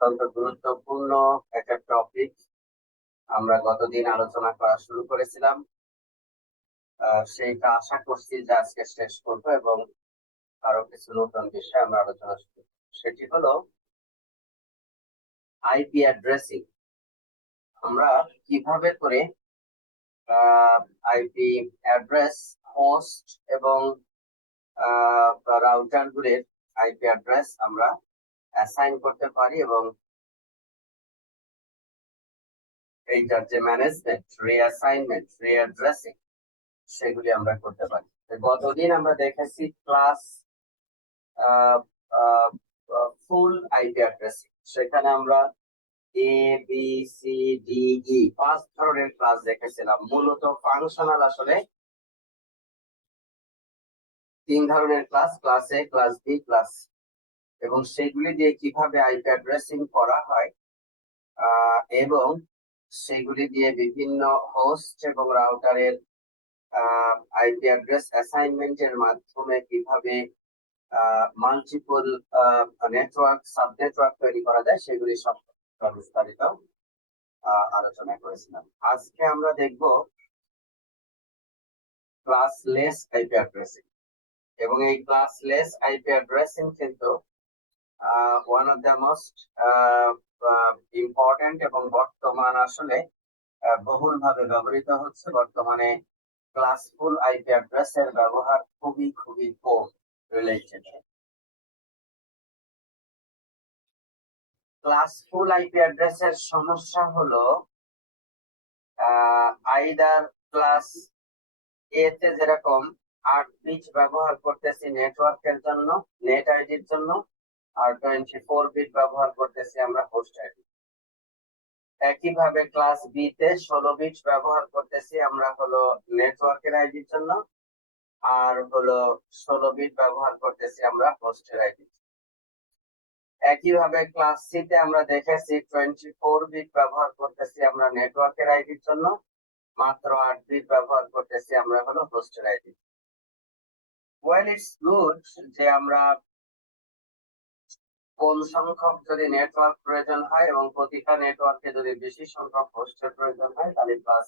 অত্যন্ত গুরুত্বপূর্ণ একটা টপিক আমরা গতদিন আলোচনা করা শুরু করেছিলাম। সেইটা আশা করছি যে আজকে শেষ করব এবং আরো কিছু নতুন বিষয়ে আমরা আলোচনা শুরু করব। সেটি হলো আইপি অ্যাড্রেসিং। আমরা কিভাবে করে আইপি অ্যাড্রেস, হোস্ট এবং রাউটার গুলির আইপি অ্যাড্রেস আমরা অ্যাসাইন করতে পারি এবং এইটার যে ম্যানেজমেন্ট, রিঅ্যাসাইনমেন্ট, রিঅ্যাড্রেসিং সেগুলি আমরা করতে পারি। গতদিন আমরা দেখেছি ক্লাস ফুল আইপি অ্যাড্রেসিং। সেখানে আমরা A B C D E 5 ধরনের ক্লাস দেখেছিলাম। মূলত ফাংশনাল আসলে 3 ধরনের ক্লাস, ক্লাস এ, ক্লাস বি, ক্লাস, এবং সেগুলি দিয়ে কিভাবে আইপি অ্যাড্রেসিং করা হয় এবং সেগুলি দিয়ে বিভিন্ন হোস্ট এবং রাউটারের আইপি অ্যাড্রেস অ্যাসাইনমেন্টের মাধ্যমে কিভাবে মাল্টিপল নেটওয়ার্ক, সাব নেটওয়ার্ক তৈরি করা যায় সেগুলি সব বিস্তারিত আলোচনা করেছিলাম। আজকে আমরা দেখব ক্লাসলেস আইপি অ্যাড্রেসিং, এবং এই ক্লাসলেস আইপি অ্যাড্রেসিং কিন্তু one of the most important এবং বর্তমান আসলে বহুল ভাবে ব্যবহৃত হচ্ছে। বর্তমানে ক্লাসফুল আইপি অ্যাড্রেসের ব্যবহার খুবই খুবই কম রিলেটেড। ক্লাসফুল আইপি অ্যাড্রেসের সমস্যা হলো আইদার ক্লাস এ তে যেরকম 8 বিট ব্যবহার করতেছি নেটওয়ার্কের জন্য, নেট আইডির জন্য, আর 24 বিট ব্যবহার করতেছি আমরা হোস্ট আইডি। একইভাবে ক্লাস বি তে 16 বিট ব্যবহার করতেছি আমরা হলো নেটওয়ার্কের আইডির জন্য, আর হলো 16 বিট ব্যবহার করতেছি আমরা হোস্টের আইডি। একইভাবে ক্লাস সি তে আমরা দেখেছি 24 বিট ব্যবহার করতেছি আমরা নেটওয়ার্কের আইডির জন্য, মাত্র 8 বিট ব্যবহার করতেছি আমরা হলো হোস্টের আইডি। ওয়েল, ইটস গুড যে আমরা কোন সংখ্যক যদি নেটওয়ার্ক প্রয়োজন হয় এবং প্রতিটা নেটওয়ার্কে যদি বেশি সংখ্যক হোস্টের প্রয়োজন হয় তাহলে ক্লাস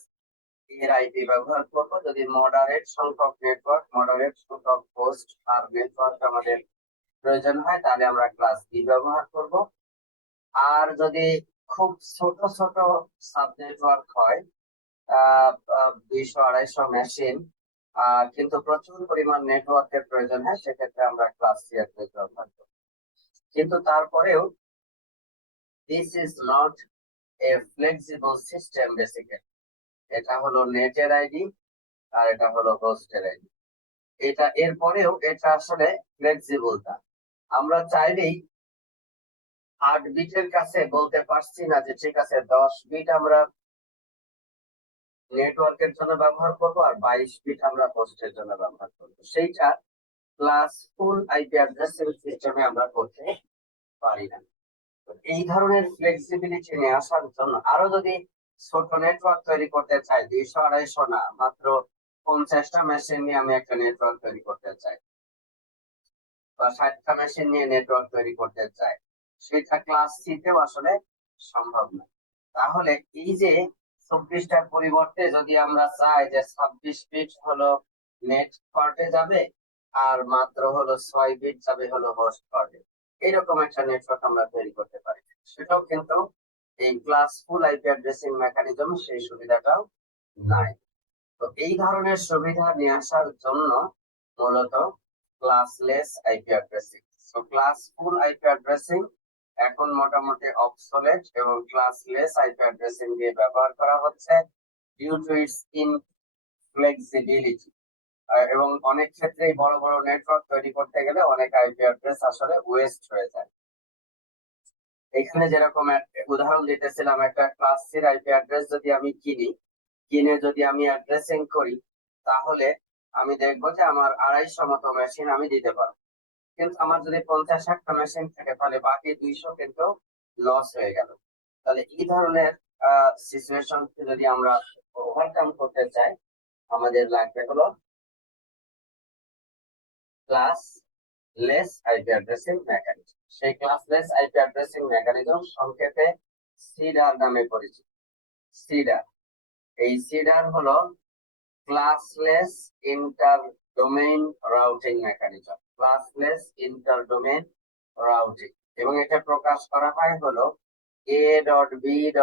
এর আইপি ব্যবহার করব। যদি মডারেট সংখ্যক নেটওয়ার্ক, মডারেট সংখ্যক হোস্ট আর নেটওয়ার্ক আমাদের প্রয়োজন হয় তাহলে আমরা ক্লাস বি ব্যবহার করব। আর যদি খুব ছোট ছোট সাব নেটওয়ার্ক হয়, 200-250 মেশিন, কিন্তু প্রচুর পরিমাণ নেটওয়ার্কের প্রয়োজন হয়, সেক্ষেত্রে আমরা ক্লাস সি অ্যাড্রেস ব্যবহার করব। কিন্তু তারপরেও this is not a flexible system. Basically এটা হলো নেটের আইডি আর এটা হলো হোস্টের আইডি। এটা এরপরেও এটা আসলে ফ্লেক্সিবল না। আমরা চাইলেই 8 বিটের কাছে বলতে পারছি না যে ঠিক আছে 10 বিট আমরা নেটওয়ার্কের জন্য ব্যবহার করব আর 22 বিট আমরা হোস্টের জন্য ব্যবহার করব। সেইটা ক্লাস ফুল আইপি অ্যাড্রেসিং সিস্টেমে আমরা করতে পারি না। এই ধরনের ফ্লেক্সিবিলিটি নিয়ে আসার জন্য আরো যদি ছোট নেটওয়ার্ক তৈরি করতে চাই, 200-250 না, মাত্র 50টা মেশিন নিয়ে আমি একটা নেটওয়ার্ক তৈরি করতে চাই, বা 60টা মেশিন নিয়ে নেটওয়ার্ক তৈরি করতে চাই, সেটা ক্লাস সি তেও আসলে সম্ভব না। তাহলে এই যে 24টার পরিবর্তে যদি আমরা চাই যে 26 বিট হলো নেট পার্টে যাবে আর মাত্র হলো 6 বিট যাবে হলো হোস্ট পার্টে, এরকম একটা নেটওয়ার্ক আমরা তৈরি করতে পারি। সেটাও কিন্তু এই ক্লাস ফুল আইপি অ্যাড্রেসিং মেকানিজম সেই সুবিধাটাও নাই। তো এই ধরনের সুবিধা নিয়ে আসার জন্য মূলত classless IP addressing. So classful IP addressing এখন মোটামুটি অবসোলেট এবং ক্লাসলেস আইপি অ্যাড্রেসিং দিয়ে ব্যবহার করা হচ্ছে ডিউ টু ইটস ইনফ্লেক্সিবিলিটি। এবং অনেক ক্ষেত্রেই বড় বড় নেটওয়ার্ক তৈরি করতে গেলে অনেক আইপি অ্যাড্রেস আসলে ওয়েস্ট হয়ে যায়। এখানে যেরকম উদাহরণ দিতেছিলাম, একটা ক্লাস সির আইপি অ্যাড্রেস যদি আমি কিনে যদি আমি অ্যাড্রেসিং করি, তাহলে আমি দেখবো যে আমার 250 মতো মেশিন আমি দিতে পারবো। কিন্তু আমার যদি 50-60টা মেশিন থাকে তাহলে বাকি 200 কিন্তু লস হয়ে গেল। তাহলে এই ধরনের সিচুয়েশন যদি আমরা ওভারকাম করতে চাই, আমাদের লাগবে হলো class less IP addressing mechanism. সেই ক্লাসলেস আইপি অ্যাড্রেসিং মেকানিজম সংক্ষেপে সিডার নামে পরিচিত। সিডার, এই সিডার হলো classless inter domain routing mechanism, classless inter domain routing, এবং এটা প্রকাশ করা হয় হলো a.b.c.d/x।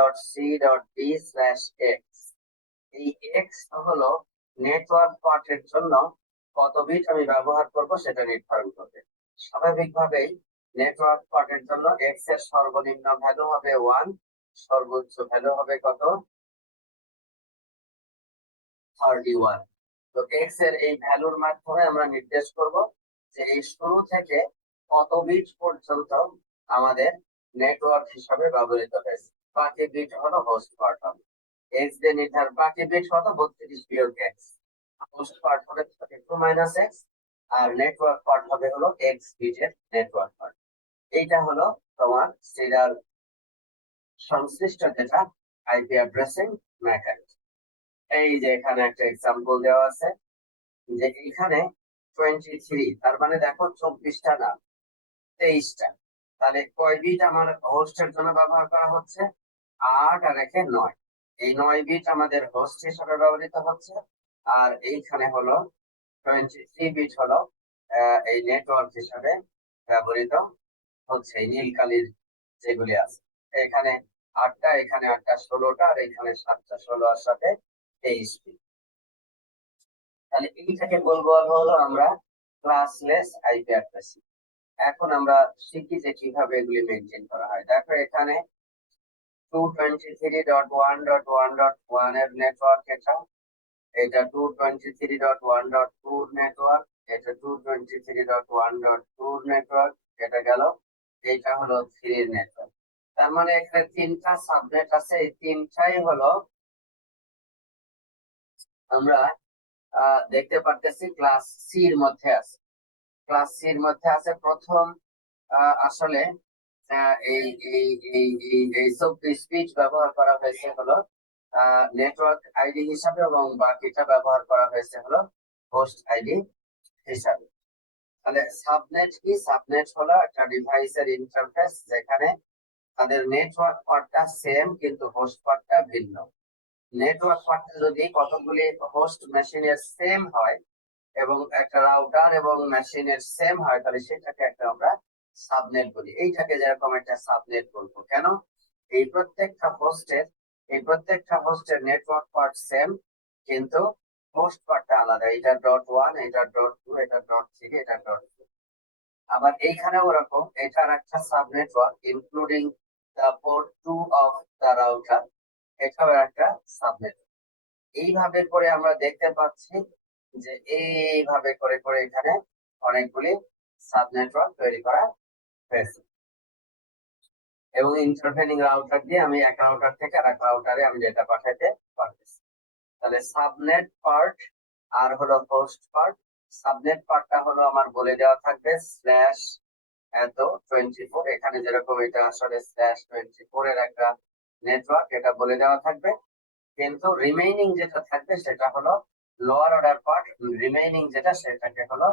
এই এক্স হলো নেটওয়ার্ক পার্টের জন্য কত বিট আমি ব্যবহার করব সেটা নির্ধারণ করবে। স্বাভাবিকভাবেই নেটওয়ার্ক পার্টের জন্য এক্স এর সর্বনিম্ন ভ্যালু হবে 1, সর্বোচ্চ ভ্যালু হবে কত? 31। তো এক্স এর এই ভ্যালুর মাধ্যমে আমরা নির্দেশ করব যে এই শুরু থেকে কত বিট পর্যন্ত আমাদের নেটওয়ার্ক হিসাবে ব্যবহৃত হয়েছে। বাকি বিট হলো হোস্ট পার্ট হবে। এক্স দিয়ে নির্ধারণ, বাকি বিট কত? 32 বিয়োগ এক্স। হোস্ট পার্ট হবে 32 - এক্স, আর নেটওয়ার্ক পার্ট হবে হলো এক্স বিটের নেটওয়ার্ক পার্ট। এইটা হলো তোমার সিরিয়াল সংশ্লিষ্ট যেটা আইপি অ্যাড্রেসিং মেকানিজম। এই যে এখানে একটা এক্সাম্পল দেওয়া আছে যে এখানে 23, তার মানে দেখো 24টা না 23টা, তাহলে কয় বিট আমার হোস্টের জন্য ব্যবহার করা হচ্ছে? 8 আর 1 9। এই 9 বিট আমাদের হোস্ট হিসেবে ব্যবহৃত হচ্ছে, আর এইখানে হলো 23 বিট হলো এই নেটওয়ার্ক হিসাবে ব্যবহৃত হচ্ছে। এই নীল কালির যেগুলি আছে, এখানে 8টা, এখানে 8টা 16টা, আর এখানে 7টা 16 আর 7-এ 23 বিট। তাহলে এইটাকে বলবো হলো আমরা ক্লাসলেস আইপি অ্যাড্রেসিং। এখন আমরা শিখি যে কিভাবে এগুলি মেনটেন করা হয়। দেখো এখানে 223.1.1.1 এর নেটওয়ার্ক, এটা 223.1.2 নেটওয়ার্ক, এটা 223.1.2 নেটওয়ার্ক, এটা গেল, এটা হলো 3 নেটওয়ার্ক। তার মানে এখানে 3টা সাবনেট আছে, এই 3টাই হলো আমরা দেখতে পারতেছি ক্লাস সি এর মধ্যে আছে। ক্লাস সি এর মধ্যে আছে প্রথম আসলে এই এই এই এই 24 বিট ব্যবহার করা হয়েছে হলো নেটওয়ার্ক আইডি হিসাবে, এবং বাকিটা ব্যবহার করা হয়েছে হলো হোস্ট আইডি হিসাবে। তাহলে সাবনেট কি? সাবনেট হলো একটা ডিভাইসের ইন্টারফেস যেখানে তাদের নেটওয়ার্ক পার্টটা সেম কিন্তু হোস্ট পার্টটা ভিন্ন। নেটওয়ার্ক পার্টটা যদি কতগুলি হোস্ট মেশিনের সেম হয় এবং একটা রাউটার এবং মেশিনের সেম হয়, তাহলে সেটাকে একটা আমরা সাবনেট বলি। এইটাকে যেরকম একটা সাবনেট বলবো কেন? এই প্রত্যেকটা হোস্টের নেটওয়ার্ক পার্ট সেম কিন্তু হোস্ট পার্টটা আলাদা। এটা .1, এটা .2, এটা .3, এটা .4। আবার এইখানে ওরকম এটার একটা sub network including the port 2 of the router, এটাও একটা সাব নেটওয়ার্ক। এইভাবে করে আমরা দেখতে পাচ্ছি যে এইভাবে করে করে এখানে অনেকগুলি সাব নেটওয়ার্ক তৈরি করা হয়েছে, এবং ইন্টারফেসিং রাউটার দিয়ে আমি এক রাউটার থেকে আরেক রাউটারে আমি ডেটা পাঠাতে পারতেছি। তাহলে সাবনেট পার্ট আর হলো হোস্ট পার্ট। সাবনেট পার্টটা হলো আমার বলে দেওয়া থাকবে স্ল্যাশ এত 24, এখানে যেরকম এটা আসলে স্ল্যাশ 24 এর একটা নেটওয়ার্ক, এটা বলে দেওয়া থাকবে। কিন্তু রিমেইনিং যেটা থাকবে সেটা হলো লোয়ার অর্ডার পার্ট, রিমেইনিং যেটা সেটাকে হলো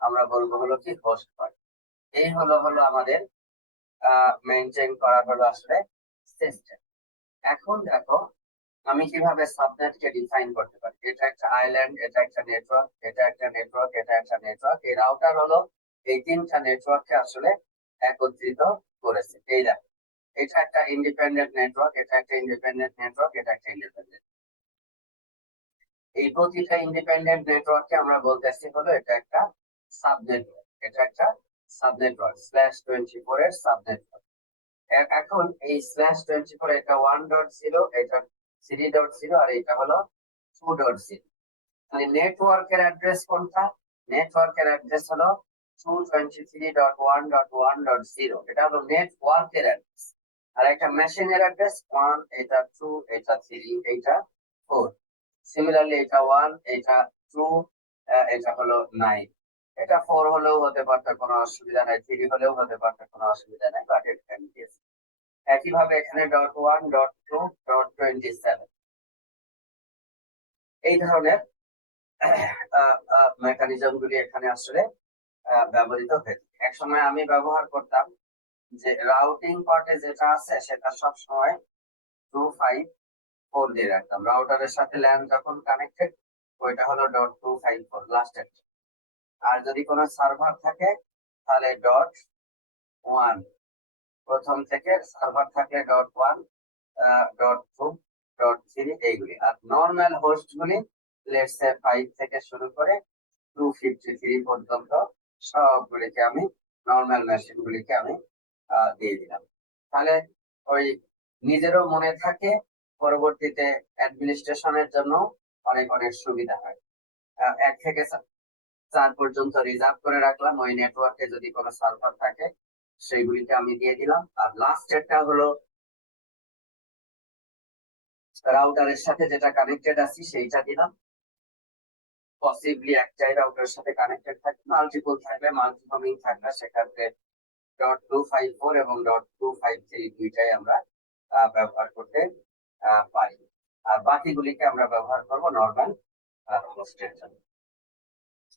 আমরা বলবো হলো কি হোস্ট পার্ট। এই হলো আমাদের মেনটেন করা হলো আসলে সিস্টেম। এখন দেখো আমি কিভাবে সাবনেটকে ডিফাইন করতে পারি। এটা একটা আইল্যান্ড, এটা একটা নেটওয়ার্ক, এটা একটা নেটওয়ার্ক, এটা একটা নেটওয়ার্ক। এই রাউটার হলো এই 3টা নেটওয়ার্ককে আসলে একত্রিত করেছে। এই দেখো এটা একটা ইন্ডিপেন্ডেন্ট নেটওয়ার্ক, এটা একটা ইন্ডিপেন্ডেন্ট নেটওয়ার্ক, এটা একটা ইন্ডিপেন্ডেন্ট। এই প্রতিটা ইন্ডিপেন্ডেন্ট নেটওয়ার্ককে আমরা বলতেছি হলো এটা একটা সাবনেটওয়ার্ক, এটা একটা সাবনেটওয়ার্ক /24 এর সাবনেটওয়ার্ক। এখন এই /24 এটা 1.0, এটা 3.0, আর এটা হলো 2.0। মানে নেটওয়ার্কের অ্যাড্রেস কোনটা? নেটওয়ার্কের অ্যাড্রেস হলো 223.1.1.0, এটা হলো নেটওয়ার্কের অ্যাড্রেস। আর একটা মেশিনের অ্যাড্রেস 1, এটা 2, এটা 3, এটা 4। সিমিলারলি এটা 1, এটা 2, এটা হলো 9, এটা 4 হলেও হতে পারতো, কোনো অসুবিধা নাই, 3 হলেও হতে পারতো, কোনো অসুবিধা নাই, বাট ইট ক্যান বি। একইভাবে এখানে .1, .2, .27 এই ধরনের মেকানিজম গুলি এখানে আসলে ব্যবহৃত হয়েছে। এক সময় আমি ব্যবহার করতাম যে রাউটিং পার্টে যেটা আছে সেটা সব সময় 254 দিয়ে রাখতাম। রাউটারের সাথে ল্যান যখন কানেক্টেড ওইটা হলো .254 লাস্টের। আর যদি কোনো সার্ভার থাকে তাহলে .1 প্রথম থেকে, সার্ভার থাকলে .1, .2, .3 এইগুলি। আর নর্মাল হোস্ট গুলি লেটস সে 5 থেকে শুরু করে 253 পর্যন্ত সবগুলিকে আমি নর্মাল মেশিন গুলিকে আমি দিয়ে দিলাম। তাহলে ওই নিজেরও মনে থাকে, পরবর্তীতে অ্যাডমিনিস্ট্রেশনের জন্য অনেক অনেক সুবিধা হয়। 1 থেকে 4 পর্যন্ত রিজার্ভ করে রাখলাম, ওই নেটওয়ার্কে যদি কোনো সার্ভার থাকে সেইগুলিকে আমি দিয়ে দিলাম। আর লাস্টেরটা হলো রাউটারের সাথে যেটা কানেক্টেড আছি সেইটা দিলাম। পসিবলি একটাই রাউটারের সাথে কানেক্টেড থাকে, মাল্টিপল থাকলে মাল্টিফর্মিং থাকলে সেক্ষেত্রে .254 এবং .253 দুইটাই আমরা ব্যবহার করতে পারি। আর বাকিগুলিকে আমরা ব্যবহার করব নর্মাল হোস্টের জন্য।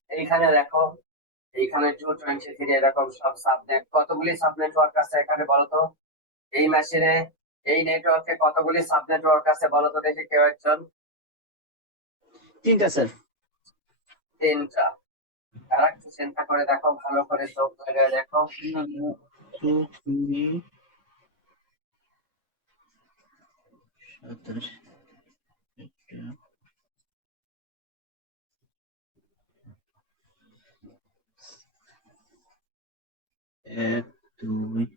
এইখানে দেখো, এইখানে 223 এরকম সব সাবনেট, কতগুলি সাবনেটওয়ার্ক আছে এখানে বলতো? এই মেশিনে এই নেটওয়ার্কে কতগুলি সাবনেটওয়ার্ক আছে বলতো দেখি কেউ একজন? 3টা স্যার। 3টা। আর একটু চিন্তা করে দেখো, ভালো করে চোখ লাগিয়ে দেখো। 1 2 3 27 1 2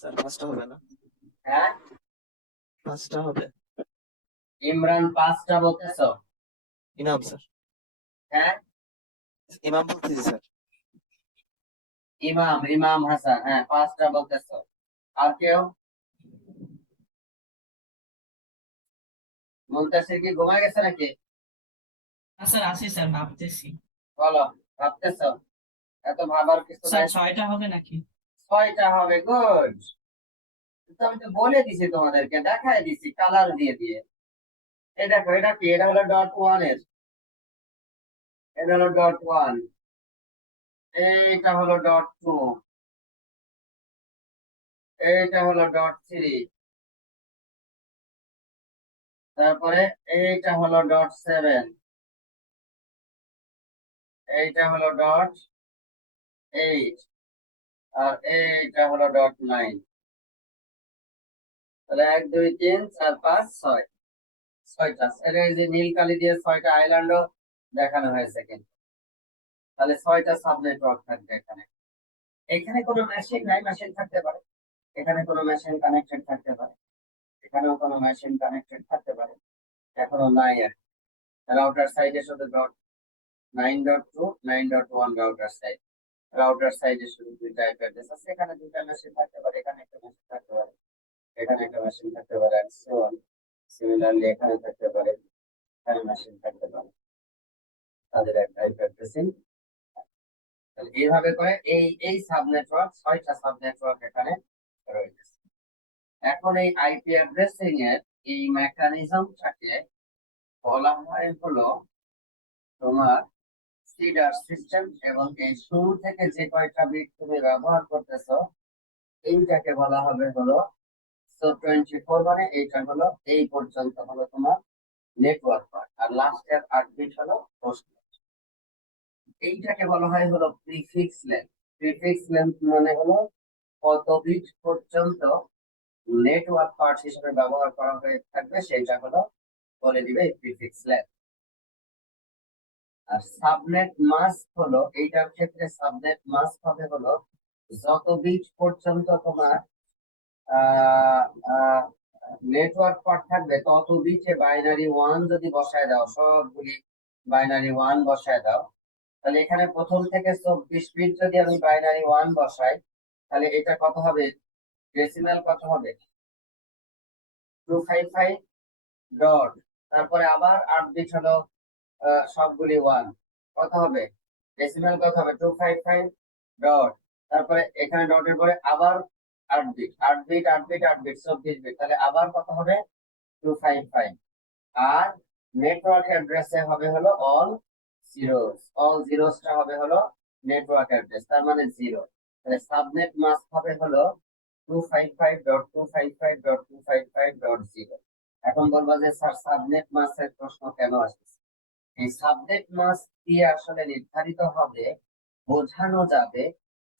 স্যার 5টা হবে না? হ্যাঁ 5টা হবে। ইমরান 5টা বলতেছো? ইমাম স্যার। হ্যাঁ ইমাম বলতেছি স্যার। ইমাম হাসান, হ্যাঁ 5টা বলতেছো। আর কেউ? মুনতাসির কি ঘুমায় গেছে নাকি? স্যার আছি স্যার, ভাবতেছি। বলো, ভাবতেছো? এত ভাবার কিছু স্যার নাই। 6টা হবে নাকি? 6টা হবে, গুড। আমি তো বলে দিছি তোমাদেরকে, দেখাই দিছি কালার দিয়ে দিয়ে। এই দেখো, এটা কি? এটা হলো .1 এর, এটা হলো .1, এইটা হলো .2, এইটা হলো .3, তারপরে এইটা হলো .7, এইটা হলো .8, আর এইটা হলো .9। তাহলে 1 2 3 4 5 6, 6টা। এই যে নীল কালি দিয়ে 6টা আইল্যান্ডও দেখানো হয়েছে কিন্তু। তাহলে 6টা সাবনেটওয়ার্ক থাকবে এখানে। এখানে কোনো মেশিন নাই, মেশিন থাকতে পারে। এখানে কোনো মেশিন কানেক্টেড থাকতে পারে, এখানেও কোনো মেশিন কানেক্টেড থাকতে পারে। এখনো নাই আর। রাউটার সাইডে শুধু .9.2 9.1 রাউটার সাইড। রাউটার সাইডে শুধু দুইটা আইপি অ্যাড্রেস আছে, এখানে দুইটা মেশিন থাকতে পারে, এখানে একটা মেশিন থাকতে পারে, এখানে একটা মেশিন থাকতে পারে, and so on. সিমিলারলি এখানে থাকতে পারে, এখানে মেশিন থাকতে পারে, তাদের একটা আইপি অ্যাড্রেসিং। তাহলে এইভাবে করে এই সাবনেটওয়ার্ক, 6টা সাবনেটওয়ার্ক এখানে রয়েছে। এখন এই আইপি অ্যাড্রেসিং এর এই মেকানিজমটাকে বলা হয় হলো তোমার সিডার সিস্টেম। এবং এই শুরু থেকে যে কয়টা বিট তুমি ব্যবহার করতেছো এইটাকে বলা হবে হলো 24, মানে এইটা হলো এই পর্যন্ত হলো তোমার নেটওয়ার্ক পার্ট, আর লাস্টের 8 বিট হলো হোস্ট। এইটাকে বলা হয় হলো প্রিফিক্স লেন্থ। প্রিফিক্স লেন্থ মানে হলো কত বিট পর্যন্ত নেটওয়ার্ক পার্ট হিসেবে ব্যবহার করা হয়ে থাকবে, সেটা হলো বলে দিবে প্রিফিক্স লেন্থ। আর সাবনেট মাস্ক হলো, এইটার ক্ষেত্রে সাবনেট মাস্ক হবে হলো যত বিট পর্যন্ত তোমার নেটওয়ার্ক পার্ট থাকবে তত বিটে বাইনারি 1 যদি বসায় দাও, সবগুলি বাইনারি 1 বসায় দাও, তাহলে এখানে প্রথম থেকে 24 বিট যদি আমি বাইনারি 1 বসাই, তাহলে এটা কত হবে? ডেসিমাল কত হবে? 255 ডট, তারপরে আবার 8 বিট হলো সবগুলি 1, কত হবে? ডেসিমাল কত হবে? 255 ডট, তারপরে এখানে ডটের পরে আবার 8 bit 8 bit 8 bit 8 bit 24 bit, তাহলে আবার কত হবে? 255। আর নেটওয়ার্ক অ্যাড্রেসে হবে হলো অল জিরোসটা হবে হলো নেটওয়ার্ক অ্যাড্রেস, তার মানে জিরো। তাহলে সাবনেট মাস্ক হবে হলো 255.255.255.0। এখন বলবো যে স্যার সাবনেট মাস্কের প্রশ্ন কেন আসছে? এই সাবনেট মাস্ক দিয়ে আসলে নির্ধারিত হবে, বোঝানো যাবে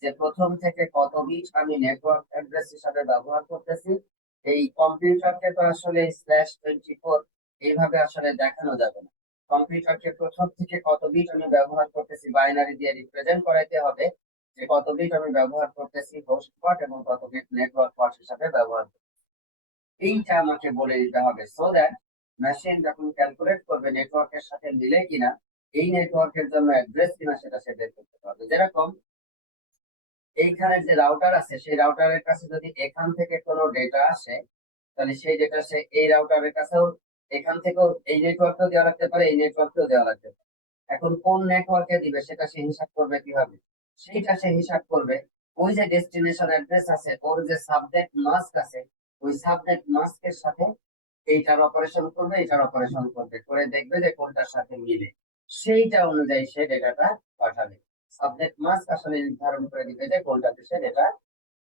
যে প্রথম থেকে কত বিট আমি নেটওয়ার্ক অ্যাড্রেস হিসাবে ব্যবহার করতেছি। এই কম্পিউটারকে তো আসলে /24 এইভাবে আসলে দেখানো যাবে না। কম্পিউটারকে প্রথম থেকে কত বিট আমি ব্যবহার করতেছি বাইনারি দিয়ে রিপ্রেজেন্ট করাইতে হবে, যে কত বিট আমি ব্যবহার করতেছি হোস্ট পট এবং কত বিট নেটওয়ার্ক পট হিসাবে ব্যবহার করতেছি। এইটা আমাকে বলে দিতে হবে, সো দ্যাট মেশিন যখন ক্যালকুলেট করবে নেটওয়ার্কের সাথে মিলে কিনা, এই নেটওয়ার্কের জন্য অ্যাড্রেস কিনা সেটা সে বের করতে পারবে। যেরকম এইখানে যে রাউটার আছে, সেই রাউটারের কাছে যদি এখান থেকে কোনো ডেটা আসে, তাহলে সেই ডেটা সে এই রাউটারের কাছেও এখান থেকেও এই নেটওয়ার্কেও দেওয়া রাখতে পারে, এই নেটওয়ার্কেও দেওয়া রাখতে পারে। এখন কোন নেটওয়ার্কে দিবে সেটা সে হিসাব করবে কিভাবে? সেইটা সে হিসাব করবে ওই যে ডেস্টিনেশন অ্যাড্রেস আছে, ওর যে সাবনেট মাস্ক আছে, ওই সাবনেট মাস্কের সাথে এইটার অপারেশন করবে, এইটার অপারেশন করবে, করে দেখবে যে কোনটার সাথে মিলে, সেইটা অনুযায়ী সে ডেটাটা পাঠাবে। সাবনেট মাস্ক আসলে নির্ধারণ করে দিবে যে কোনটাতে সে ডেটা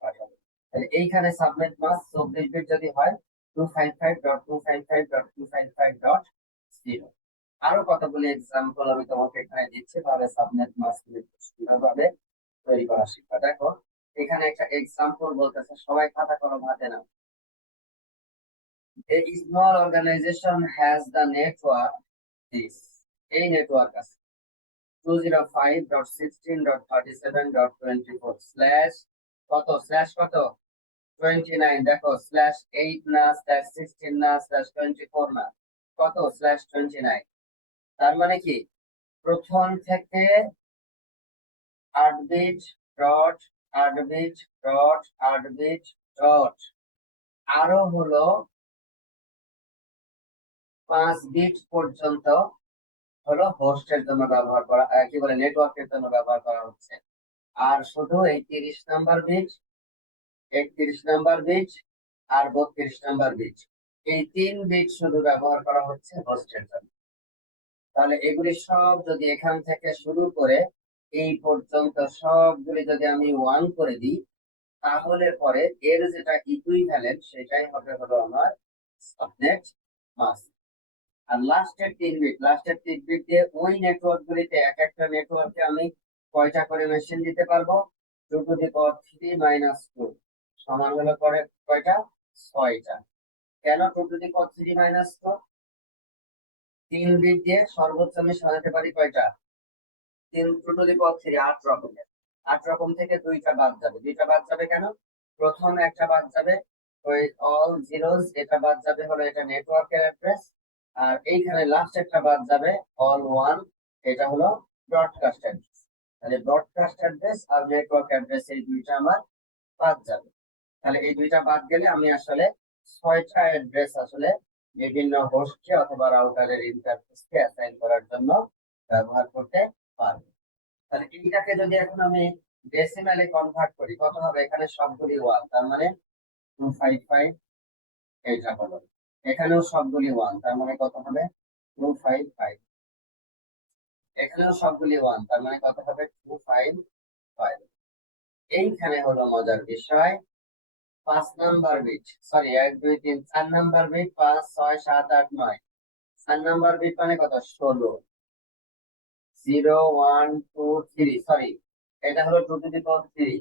পাঠাবে। তাহলে এইখানে সাবনেট মাস্ক 24 বিট যদি হয় 255.255.255.0। আরো কতগুলি এক্সাম্পল আমি তোমাকে এখানে দিচ্ছি, তাহলে সাবনেট মাস্ক সুন্দরভাবে তৈরি করা শিখবা। দেখো এখানে একটা এক্সাম্পল বলতেছে, সবাই খাতা কলম হাতে নাও। A small organization has the network this, এই নেটওয়ার্ক আছে 205.16.37.24 স্ল্যাশ কত, স্ল্যাশ কত 29। দেখো /8 না, /16 না, /24 না, কত /29। তার মানে কি প্রথম থেকে 8 bit dot 8 bit dot 8 bit dot আরো হলো 5 বিট পর্যন্ত হলো হোস্টের জন্য ব্যবহার করা, কি বলে নেটওয়ার্কের জন্য ব্যবহার করা হচ্ছে। আর শুধু এই 30 নাম্বার বিট, 31 নাম্বার বিট আর 32 নাম্বার বিট, এই 3 বিট শুধু ব্যবহার করা হচ্ছে হোস্টের জন্য। তাহলে এগুলি সব যদি এখান থেকে শুরু করে এই পর্যন্ত সবগুলি যদি আমি 1 করে দিই, তাহলে পরে এর যেটা ইকুইভ্যালেন্ট সেটাই হবে হলো আমার সাবনেট মাস্ক। আর লাস্টের 3 বিট দিয়ে ওই নেটওয়ার্ক গুলিতে এক একটা নেটওয়ার্কে আমি কয়টা করে মেশিন দিতে পারবো? 2^3 - 2 সমান হলো করে কয়টা? 6টা। কেন 2^3 - 2? 3 বিট দিয়ে সর্বোচ্চ আমি সাজাতে পারি কয়টা? 2^3 8 রকমের। 8 রকম থেকে 2টা বাদ যাবে। 2টা বাদ যাবে কেন? প্রথম একটা বাদ যাবে ওই অল জিরোস, এটা বাদ যাবে হলো এটা নেটওয়ার্কের অ্যাড্রেস। আর এইখানে লাস্ট একটা বাদ যাবে অল ওয়ান, এটা হলো ব্রডকাস্ট অ্যাড্রেস। তাহলে ব্রডকাস্ট অ্যাড্রেস আর নেটওয়ার্ক অ্যাড্রেস এই দুইটা আমার বাদ যাবে। তাহলে এই দুইটা বাদ গেলে আমি আসলে 6টা অ্যাড্রেস আসলে বিভিন্ন হোস্টকে অথবা রাউটারের ইন্টারফেসকে অ্যাসাইন করার জন্য ব্যবহার করতে পারবো। তাহলে এইটাকে যদি এখন আমি ডেসিমালে কনভার্ট করি, কত হবে? এখানে সবগুলি 1, তার মানে 255 এইটা হলো। এখানেও সবগুলি 1, তার মানে কত হবে? 255। এখানেও সবগুলি 1, তার মানে কত হবে? 255। এইখানে হলো মজার বিষয়, 5 number bit, sorry 1 2 3 4 number bit, 5 6 7 8 9, 4 number bit মানে কত? 16। 0 1 2 3, সরি এটা হলো 2^3,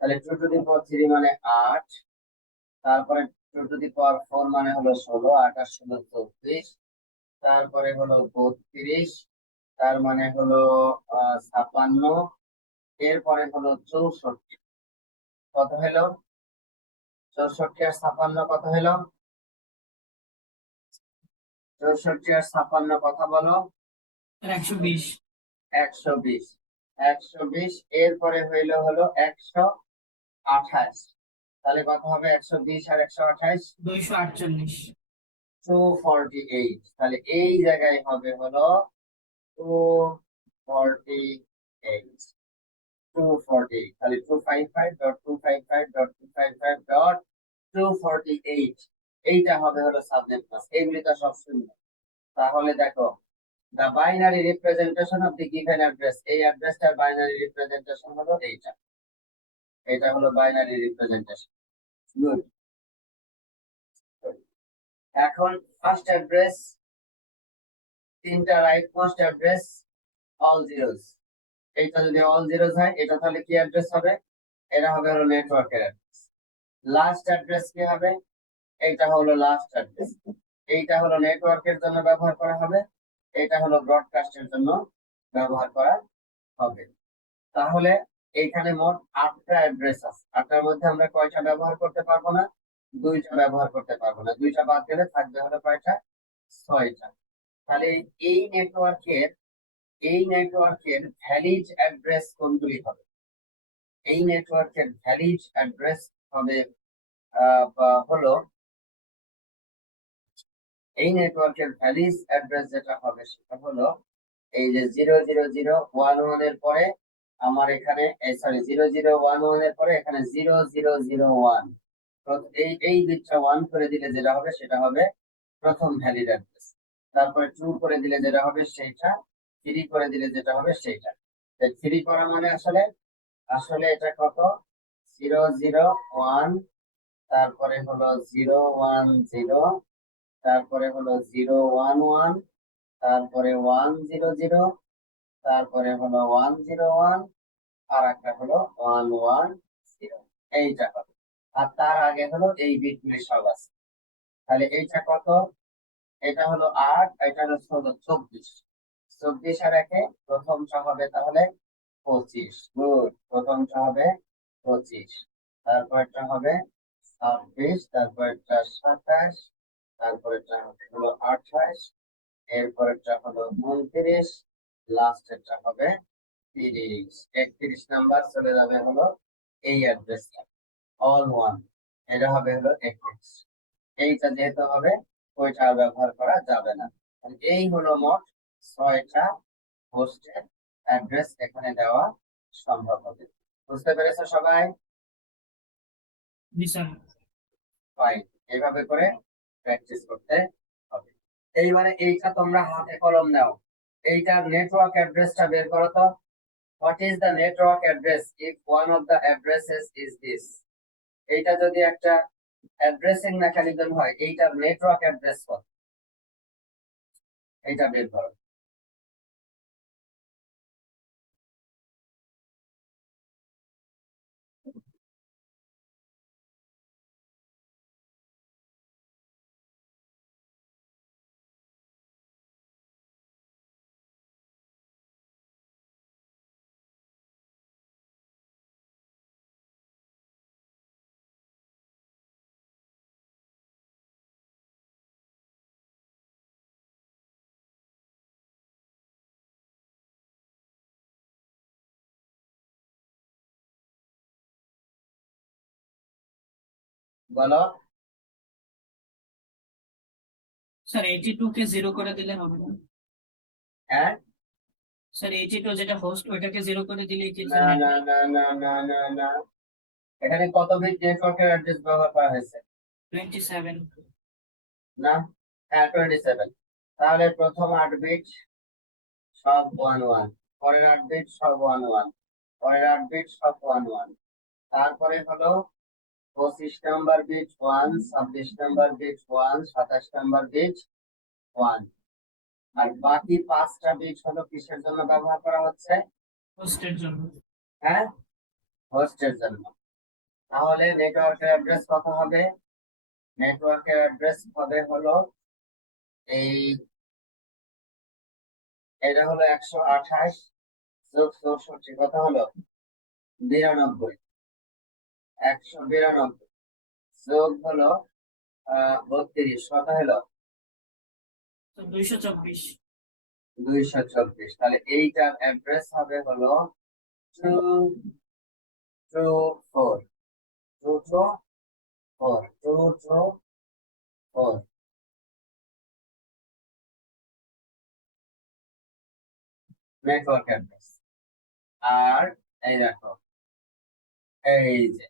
তাহলে 2^3 মানে 8, তারপরে 2^4 মানে হলো 16, 8 আর 16 24, তারপরে হলো 32, তার মানে হলো 56, এরপরে হলো 64। কত হলো? 64 আর 56 কত হলো? 64 আর 56 কথা বলো। 120 120। 120 এরপরে হইলো হলো 128। তাহলে কত হবে? 120 আর 128 248 248। তাহলে এই জায়গায় হবে হলো 248, 248। তাহলে 255.255.255.248, এইটা হবে হলো সাবনেট মাস্ক। এইগুলি তো সব শূন্য। তাহলে দেখো the binary representation of the given address, এই অ্যাড্রেসটার বাইনারি রিপ্রেজেন্টেশন হলো এইটা, এটা হলো বাইনারি রিপ্রেজেন্টেশন। গুড। এখন ফার্স্ট অ্যাড্রেস, তিনটা right most address all zeros, এইটা যদি অল জিরোস হয় এটা তাহলে কি অ্যাড্রেস হবে? এটা হবে হলো নেটওয়ার্কের অ্যাড্রেস। লাস্ট অ্যাড্রেস কি হবে? এইটা হলো লাস্ট অ্যাড্রেস, এইটা হলো নেটওয়ার্কের জন্য ব্যবহার করা হবে, এটা হলো ব্রডকাস্টের জন্য ব্যবহার করা হবে। তাহলে এইখানে মোট 8টা অ্যাড্রেস আছে, 8টার মধ্যে আমরা কয়টা ব্যবহার করতে পারবো না? 2টা ব্যবহার করতে পারবো না, 2টা বাদ গেলে থাকবে হলো কয়টা? 6টা। তাহলে এই নেটওয়ার্কের ভ্যালিড অ্যাড্রেস কোনগুলি হবে? এই নেটওয়ার্কের ভ্যালিড অ্যাড্রেস হবে বা হলো, এই নেটওয়ার্কের ভ্যালিড অ্যাড্রেস যেটা হবে সেটা হলো এই যে 00011 এর পরে আমার এখানে সরি 0011 এর পরে এখানে 0001, এই বিটটা 1 করে দিলে যেটা হবে সেটা হবে প্রথম ভ্যালিড অ্যাড্রেস। তারপরে 2 করে দিলে যেটা হবে সেইটা, 3 করে দিলে যেটা হবে সেইটা। 3 করা মানে আসলে আসলে এটা কত? 001, তারপরে হলো 010, তারপরে হলো 011, তারপরে 100, তারপরে হলো 101, আর একটা হলো 110, এইটা হবে। আর তার আগে হলো এই বিটগুলি সব আছে। তাহলে এইটা কত? এটা হলো 8, এটা হলো 24, 24 আর একে প্রথমটা হবে তাহলে 25। গুড, প্রথমটা হবে 25, তারপরটা হবে 26, তারপরটা 27, তারপরটা হলো 28, এরপরটা হলো 29, লাস্টেরটা হবে 30। 31 নাম্বার চলে যাবে হলো এই অ্যাড্রেসটা অল ওয়ান, এটা হবে হলো 31। এইটা যেহেতু হবে ওইটা আর ব্যবহার করা যাবে না। এই হলো মোট 6টা হোস্টের অ্যাড্রেস এখানে দেওয়া সম্ভব হবে। বুঝতে পেরেছো সবাই? জি স্যার। ফাইন, এইভাবে করে প্র্যাকটিস করতে হবে। এইবারে এইটা তোমরা হাতে কলম নাও, এইটার নেটওয়ার্ক অ্যাড্রেসটা বের করো তো। What is the network address if one of the addresses is this? এইটা যদি একটা অ্যাড্রেসিং মেকানিজম হয়, এইটার নেটওয়ার্ক অ্যাড্রেস কত? এইটা বের করো। বলো। স্যার 82 কে 0 করে দিলে হবে না? হ্যাঁ, স্যার 82 যেটা হোস্ট ওইটাকে 0 করে দিলেই কি না না না না না না না, এখানে কত বিট নেটওয়ার্কের অ্যাড্রেস ব্যবহার করা হয়েছে? 27? না, হ্যাঁ 27। তাহলে প্রথম 8 বিট সব 11, পরের 8 বিট সব 11, পরের 8 বিট সব 11, তারপরে হলো 25 number bit 1, 26 number bit 1, 27 number bit 1, আর বাকি 5টা বিট হলো কিসের জন্য ব্যবহার করা হচ্ছে? হোস্টের জন্য। হ্যাঁ, হোস্টের জন্য। তাহলে নেটওয়ার্কের অ্যাড্রেস কত হবে? নেটওয়ার্কের অ্যাড্রেস হবে হলো এই, এটা হলো 128 যোগ 64, কত হলো? 92। 192 যোগ হলো 32, কত হলো? তো 224। 224। তাহলে এইটার অ্যাড্রেস হবে হলো 224, 224, 224 নেটওয়ার্ক অ্যাড্রেস। আর এই দেখো, এই যে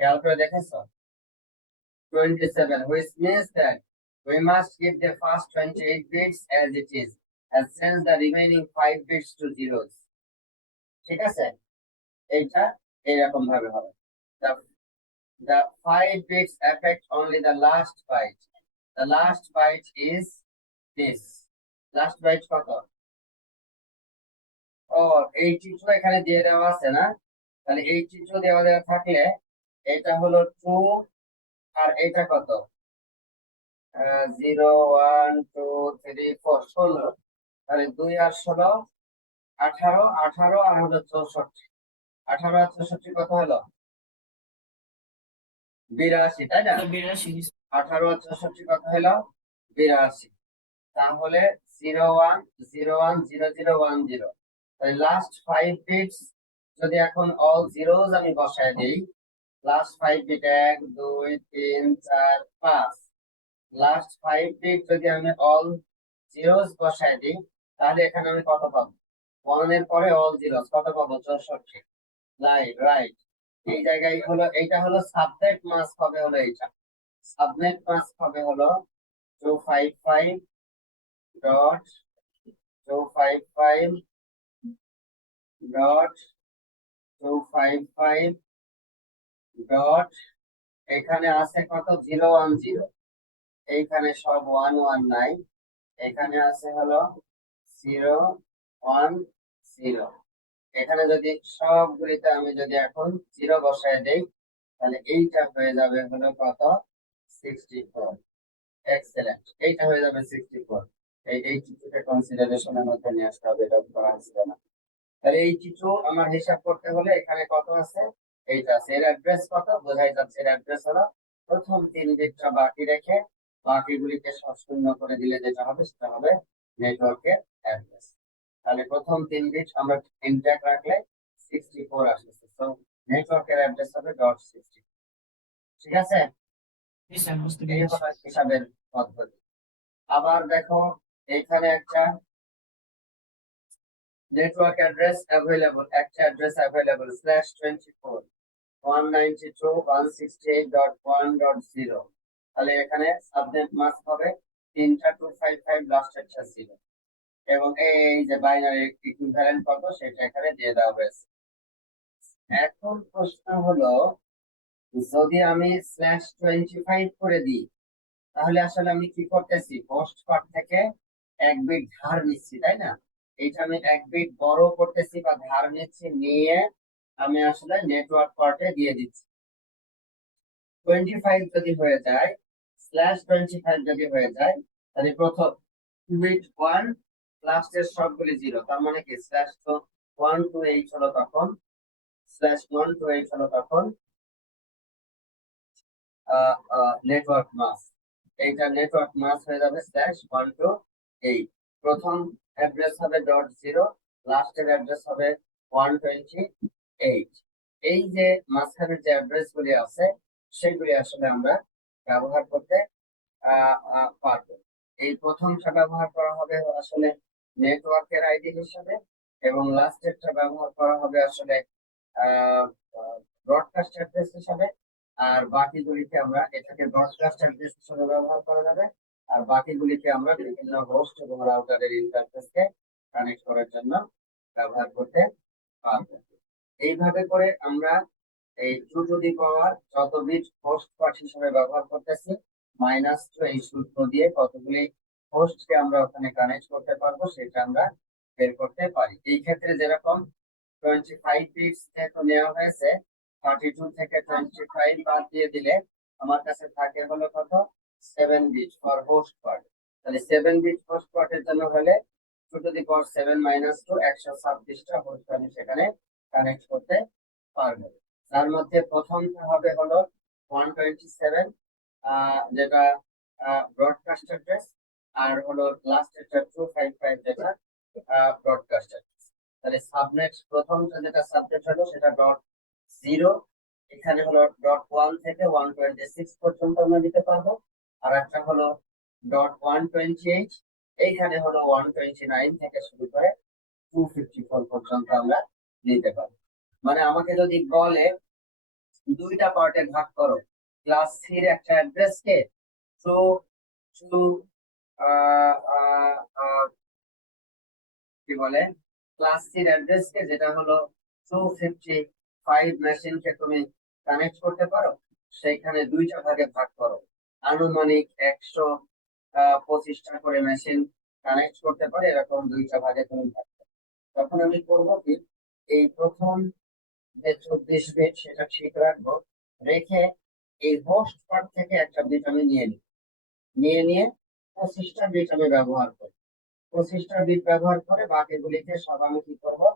খেয়াল করে দেখেছো 27, which means that we must keep the first 28 bits as it is and send the remaining 5 bits to zeros. ঠিক আছে, এইটা এরকম ভাবে হবে। The 5 bits affect only the last byte. The last byte is this. Last byte কত? ও 82 এখানে দিয়ে দেওয়া আছে না, তাহলে 82 দেওয়া থাকলে এটা হলো 2 আর এটা কত? 0 1 2 3 4 16, তাহলে 2 আর 16 18, 18 আর হলো 64, 18 আর 64 কত হলো? 82, তাই না? 82 18 আর 64 কত হলো? 82। তাহলে 01 01 00 10, তাহলে লাস্ট 5 বিটস যদি এখন অল জিরোস আমি বসায় দেই, লাস্ট 5 বিট 1 2 3 4 5, লাস্ট 5 বিট যদি আমি অল জিরোস বসায় দিই, তাহলে এখানে আমি কত পাবো? 1 এর পরে অল জিরোস কত পাবো? 64। রাইট, এই জায়গায় হলো, এইটা হলো সাবনেট মাস্ক হবে হলো এইটা। সাবনেট মাস্ক হবে হলো 255 ডট 255 ডট 255 ডট, এখানে আছে কত? 010, এইখানে সব 11 নাই, এখানে আছে হলো 010। এখানে যদি সবগুলিতে আমি যদি এখন 0 বসায় দেই, তাহলে এইটা হয়ে যাবে হলো কত? 64। এক্সেলেন্ট, এইটা হয়ে যাবে 64। এই চিত্রটা কনসিডারেশনের মধ্যে নিয়ে আসতে হবে, এটা করা হয়েছিল না। তাহলে এই চিত্র আমার হিসাব করতে হলে এখানে কত আছে? এইটা আছে। এর অ্যাড্রেস কত বোঝাই যাচ্ছে, এর অ্যাড্রেস হলো প্রথম 3 বিটটা বাকি রেখে বাকিগুলিকে সব শূন্য করে দিলে যেটা হবে সেটা হবে নেটওয়ার্কের অ্যাড্রেস। তাহলে প্রথম 3 বিট আমরা ইনট্যাক্ট রাখলে 64 আসছে, সো নেটওয়ার্কের অ্যাড্রেস হবে .60। ঠিক আছে, স্যার বুঝতে এই পেরেছি। হলো হিসাবের পদ্ধতি। আবার দেখো এখানে একটা নেটওয়ার্ক অ্যাড্রেস অ্যাভেলেবল, একটা অ্যাড্রেস অ্যাভেলেবল /24 192.168.1.0, তাহলে এখানে সাবনেট মাস্ক হবে 3টা 255 লাস্টের 0, এবং এই যে বাইনারি ইকুইভ্যালেন্ট কত সেটা এখানে দিয়ে দেওয়া হয়েছে। এখন প্রশ্ন হলো, যদি আমি /25 করে দিই, তাহলে আসলে আমি কি করতেছি? পোস্ট পার্ট থেকে 1 বিট ধার নিচ্ছি, তাই না? এইটা আমি 1 বিট বড় করতেছি বা ধার নিচ্ছি, নিয়ে আমি আসলে নেটওয়ার্ক পার্টে দিয়ে দিচ্ছি। 25 যদি হয়ে যায়, /25 যদি হয়ে যায়, তাহলে প্রথম বিট 1, লাস্টের সবগুলি 0, তার মানে কি /128 হলো তখন, /128 হলো তখন নেটওয়ার্ক মাস্ক। এইটা নেটওয়ার্ক মাস্ক হয়ে যাবে /128। প্রথম অ্যাড্রেস হবে .0, লাস্টের অ্যাড্রেস হবে 128। এই যে মাঝখানের যে অ্যাড্রেস গুলি আছে সেগুলি আসলে আমরা ব্যবহার করতে পারবো। এই প্রথমটা ব্যবহার করা হবে আসলে নেটওয়ার্কের আইডি হিসেবে, এবং লাস্টেরটা ব্যবহার করা হবে আসলে ব্রডকাস্ট অ্যাড্রেস হিসেবে। আর বাকিগুলিকে আমরা, এটাকে ব্রডকাস্ট অ্যাড্রেস হিসেবে ব্যবহার করা যাবে, আর বাকিগুলিকে আমরা বিভিন্ন হোস্ট এবং রাউটারের ইন্টারফেসকে কানেক্ট করার জন্য ব্যবহার করতে পারবো। এইভাবে করে আমরা এই 2 টু দি পাওয়ার যত বিট হোস্ট পার্ট হিসেবে ব্যবহার করতেছি, -2 এই সূত্র দিয়ে কতগুলি হোস্টকে আমরা ওখানে কানেক্ট করতে পারবো সেটা আমরা বের করতে পারি। এই ক্ষেত্রে যেরকম 25 বিটস যেহেতু নেওয়া হয়েছে, 32 থেকে 25 বাদ দিয়ে দিলে আমার কাছে থাকে হলো কত? 7 বিট ফর হোস্ট পার্ট। তাহলে 7 বিট হোস্ট পার্টের জন্য হলে 2 টু দি পাওয়ার 7 - 2 126টা হোস্ট আমি সেখানে কানেক্ট করতে পারবো। তার মধ্যে প্রথমটা হবে হলো 127, যেটা ব্রডকাস্ট অ্যাড্রেস, আর হলো লাস্টেরটা 255 যেটা ব্রডকাস্ট অ্যাড্রেস। তাহলে সাবনেট প্রথমটা যেটা সাবনেট হলো সেটা .0, এখানে হলো .1 থেকে 126 পর্যন্ত আমরা দিতে পারবো, আর একটা হলো .128, এইখানে হলো 129 থেকে শুরু করে 254 পর্যন্ত আমরা দিতে পারবো। মানে আমাকে যদি বলে 2টা পার্টে ভাগ করো, ক্লাস 3 এর একটা অ্যাড্রেসকে, তো টু কি বলে ক্লাস সির অ্যাড্রেস কে, যেটা হলো 255 মেশিনকে তুমি কানেক্ট করতে পারো, সেইখানে দুইটা ভাগে ভাগ করো। আনুমানিক 125টা করে মেশিন কানেক্ট করতে পারে, এরকম দুইটা ভাগে তুমি ভাগ করো। তখন আমি করবো কি, এই প্রথম যে 24 বিট সেটা ঠিক রাখবো, রেখে এই হোস্ট পার্ট থেকে একটা বিট আমি নিয়ে 25টা বিট আমি ব্যবহার করি। 25টা বিট ব্যবহার করে বাকিগুলিকে সব আমি কি করবো,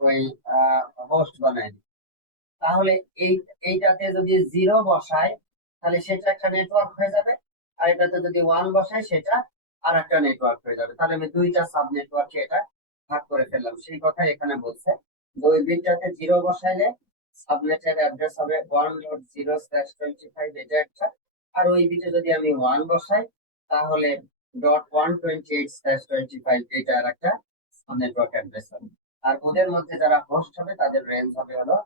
ওই হোস্ট বানাই দিই। তাহলে এইটাতে যদি 0 বসাই তাহলে সেটা একটা নেটওয়ার্ক হয়ে যাবে, আর এটাতে যদি 1 বসাই সেটা আর একটা নেটওয়ার্ক হয়ে যাবে। তাহলে আমি দুইটা সাব নেটওয়ার্কে এটা ভাগ করে ফেললাম। সেই কথা এখানে বলছে, ওই বিটটাতে 0 বসাইলে সাবনেটের অ্যাড্রেস হবে 1.0/25 এটা একটা, আর ওই বিটে যদি আমি 1 বসাই তাহলে .128/25 এটা আর একটা নেটওয়ার্ক অ্যাড্রেস হবে। আর ওদের মধ্যে যারা হোস্ট হবে তাদের রেঞ্জ হবে হলো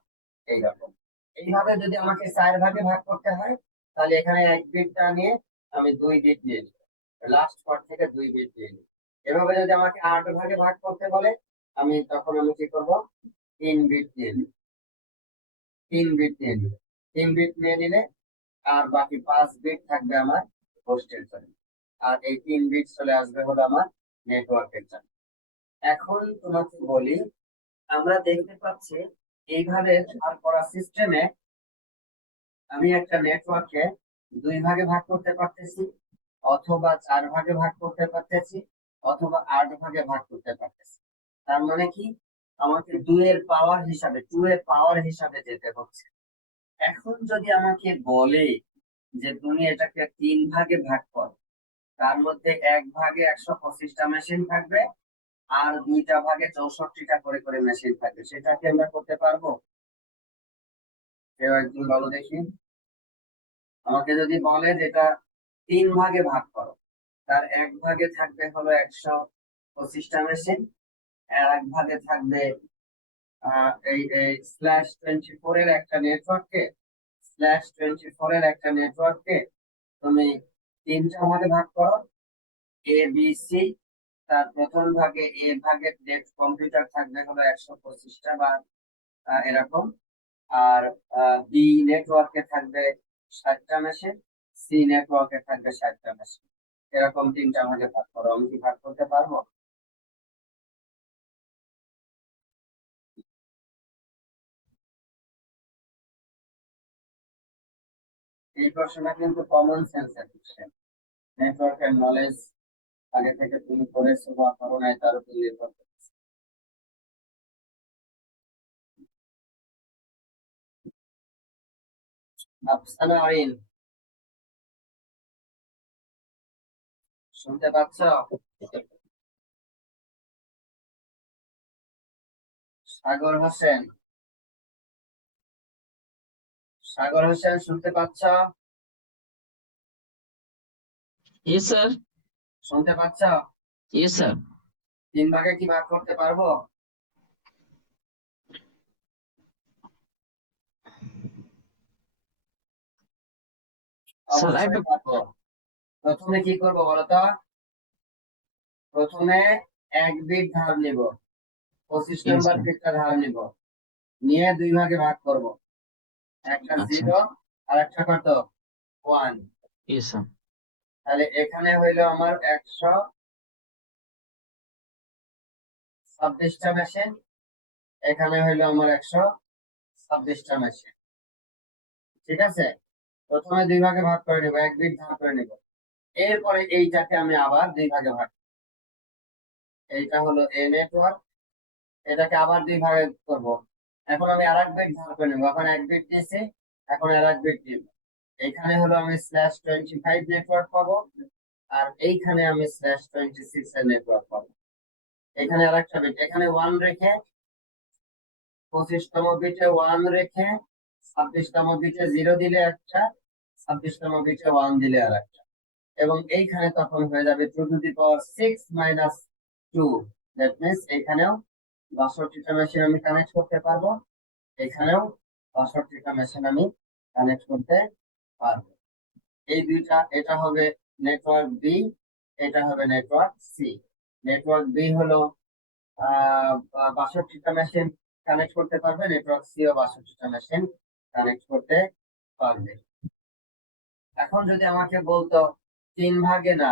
এইরকম। এইভাবে যদি আমাকে 4 ভাগে ভাগ করতে হয় তাহলে এখানে 1 বিটটা নিয়ে আমি 2 বিট নিয়ে নিই, লাস্ট পার্ট থেকে 2 বিট নিয়ে নিই। এভাবে যদি আমাকে 8 ভাগে ভাগ করতে বলে তখন আমি কি করব, 3 বিট নিয়ে নিই, 3 বিট নিয়ে নিই। 3 বিট নিয়ে নিলে আর বাকি 5 বিট থাকবে আমার হোস্টের জন্য, আর এই 3 বিট চলে আসবে হলো আমার নেটওয়ার্কের জন্য। এখন তোমাকে বলি, আমরা দেখতে পাচ্ছি এইভাবে ভাগ করা সিস্টেমে আমি একটা নেটওয়ার্কে 2 ভাগে ভাগ করতে পারতেছি, অথবা 4 ভাগে ভাগ করতে পারতেছি, অথবা 8 ভাগে ভাগ করতে পারতেছি। তার মানে কি, আমাকে 2 এর পাওয়ার হিসাবে যেতে হচ্ছে। এখন যদি আমাকে বলে যে তুমি এটাকে 3 ভাগে ভাগ করো, তার মধ্যে 1 ভাগে 125টা মেশিন থাকবে, আর 2টা ভাগে 64টা করে করে মেশিন থাকবে, সেটা কি আমরা করতে পারবো? কেউ একজন বলো দেখি। আমাকে যদি বলে যেটা 3 ভাগে ভাগ করো, তার 1 ভাগে থাকবে হলো 125টা মেশিন, আর 1 ভাগে থাকবে এই /24 এর একটা নেটওয়ার্ককে তুমি 3টা ভাগে ভাগ করো। এ বি সি, তার প্রথম ভাগে ভাগের নেট কম্পিউটার থাকবে হলো 125টা বা এরকম, আর বি নেটওয়ার্কে থাকবে 60টা মেশিন, সি নেটওয়ার্কে থাকবে 60টা মেশিন। এরকম 3টা ভাগে ভাগ করো। আমি কি ভাগ করতে পারবো? এই প্রশ্নটা কিন্তু কমন সেন্সের কোশ্চেন, নেটওয়ার্কের নলেজ আগে থেকে তুমি করেছো বা করো নাই তার উপর নির্ভর করছে। আফসানা আরিন, শুনতে পাচ্ছ? সাগর হোসেন শুনতে পাচ্ছ? Yes, sir. শুনতে পাচ্ছ? Yes, sir. 3 ভাগে কি ভাগ করতে পারবো? Sir, I অবশ্যই পারবো। প্রথমে কি করবো বলতো? প্রথমে 1 বিট ধার নিব, 25 Yes, নম্বর sir. বিটটা ধার নিব, নিয়ে 2 ভাগে ভাগ করব। একটা আচ্ছা। 0 আর একটা কত, 1। Yes, sir. তাহলে এখানে হইলো আমার 126টা মেশিন, এখানে হইলো আমার 126টা মেশিন। ঠিক আছে, প্রথমে 2 ভাগে ভাগ করে নিব, 1 বিট ধার করে নিব। এরপরে এইটাকে আমি আবার 2 ভাগে ভাগ, এইটা হলো এ নেটওয়ার্ক, এটাকে আবার 2 ভাগে করব। এখন আমি আর 1 বিট ধার করে নিব, এখন 1 বিট নিয়েছি, এখন আর 1 বিট নিব। এখানে হলো আমি /25 নেটওয়ার্ক পাবো, আর এইখানে আমি /26 এর নেটওয়ার্ক পাবো। এখানে আর একটা বিট, এখানে 1 রেখে 25তম বিটে 1 রেখে 26তম বিটে 0 দিলে একটা, 26তম বিটে 1 দিলে আর একটা, এবং এইখানে তখন হয়ে যাবে 2⁻6 - 2। দ্যাট মিন্স এখানেও 62টা মেশিন আমি কানেক্ট করতে পারবো, এখানেও 62টা মেশিন আমি কানেক্ট করতে পারবো। এই দুইটা, এটা হবে নেটওয়ার্ক বি, এটা হবে নেটওয়ার্ক সি। নেটওয়ার্ক বি হলো 62টা মেশিন কানেক্ট করতে পারবে, নেটওয়ার্ক সি ও 62টা মেশিন কানেক্ট করতে পারবে। এখন যদি আমাকে বলতো 3 ভাগে না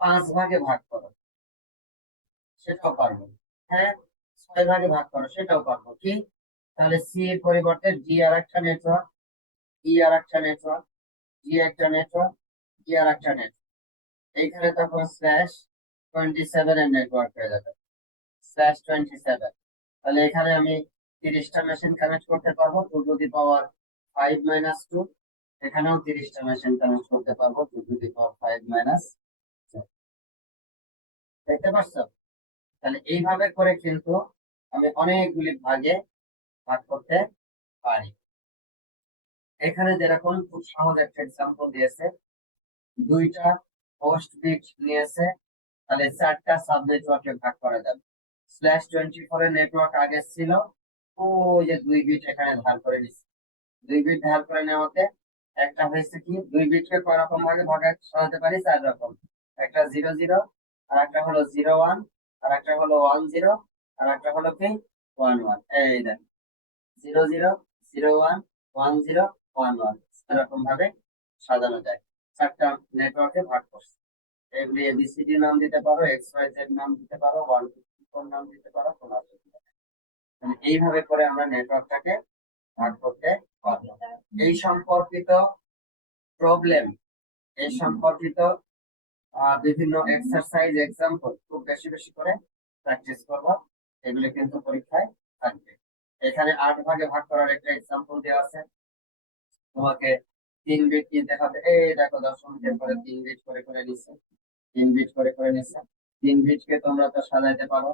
5 ভাগে ভাগ করো, সেটাও পারবো। হ্যাঁ, 6 ভাগে ভাগ করো, সেটাও পারবো। কি, তাহলে সি এর পরিবর্তে ডি আর একটা নেটওয়ার্ক, ই আর একটা নেটওয়ার্ক, জি একটা নেটওয়ার্ক, ই আর একটা নেটওয়ার্ক। এইখানে তখন স্ল্যাশ 27 এর নেটওয়ার্ক হয়ে যাবে, স্ল্যাশ 27। তাহলে এখানে আমি 30টা মেশিন কানেক্ট করতে পারবো 2 টু দি পাওয়ার 5 মাইনাস 2। এখানেও 30টা মেশিন কানেক্ট করতে পারবো 2 টু দি পাওয়ার 5 মাইনাস। দেখতে পাচ্ছো? তাহলে এইভাবে করে কিন্তু আমি অনেকগুলি ভাগে ভাগ করতে পারি। এখানে যেরকম খুব সহজ একটা এক্সাম্পল দিয়েছে, 2টা হোস্ট বিট নিয়েছে, তাহলে 4টা সাব নেটওয়ার্কে ভাগ করা যাবে। স্ল্যাশ 24 এর নেটওয়ার্ক আগে ছিল, ওই যে 2 বিট এখানে ধার করে নিচ্ছে। 2 বিট ধার করে নেওয়াতে একটা হয়েছে কি, 2 বিটকে কয় রকম ভাগে ভাগে সাজাতে পারি? 4 রকম। একটা 0 0, আর একটা হলো 0 1, আর একটা হলো 1 0, আর একটা হলো কি 1 1। এই দেখ, 0 0 0 1 1 0 1 1 এরকম ভাবে সাজানো যায়। 4টা নেটওয়ার্কে ভাগ করছে। এগুলি এবিসিডি নাম দিতে পারো, এক্স ওয়াই জেড নাম দিতে পারো, 1 2 3 4 নাম দিতে পারো, কোনো অসুবিধা নেই। মানে এইভাবে করে আমরা নেটওয়ার্কটাকে ভাগ করতে পারবো। এই সম্পর্কিত প্রবলেম, এই সম্পর্কিত বিভিন্ন এক্সারসাইজ এক্সাম্পল খুব বেশি বেশি করে প্র্যাকটিস করবো, এগুলো কিন্তু পরীক্ষায় থাকবে। এখানে 8 ভাগে ভাগ করার একটা এক্সাম্পল দেওয়া আছে। তোমাকে 3 বিট নিতে হবে। এই দেখো, দশমিকের পরে 3 বিট করে করে নিচ্ছে, 3 বিট করে করে নিচ্ছে। 3 বিটকে তোমরা তো সাজাইতে পারো,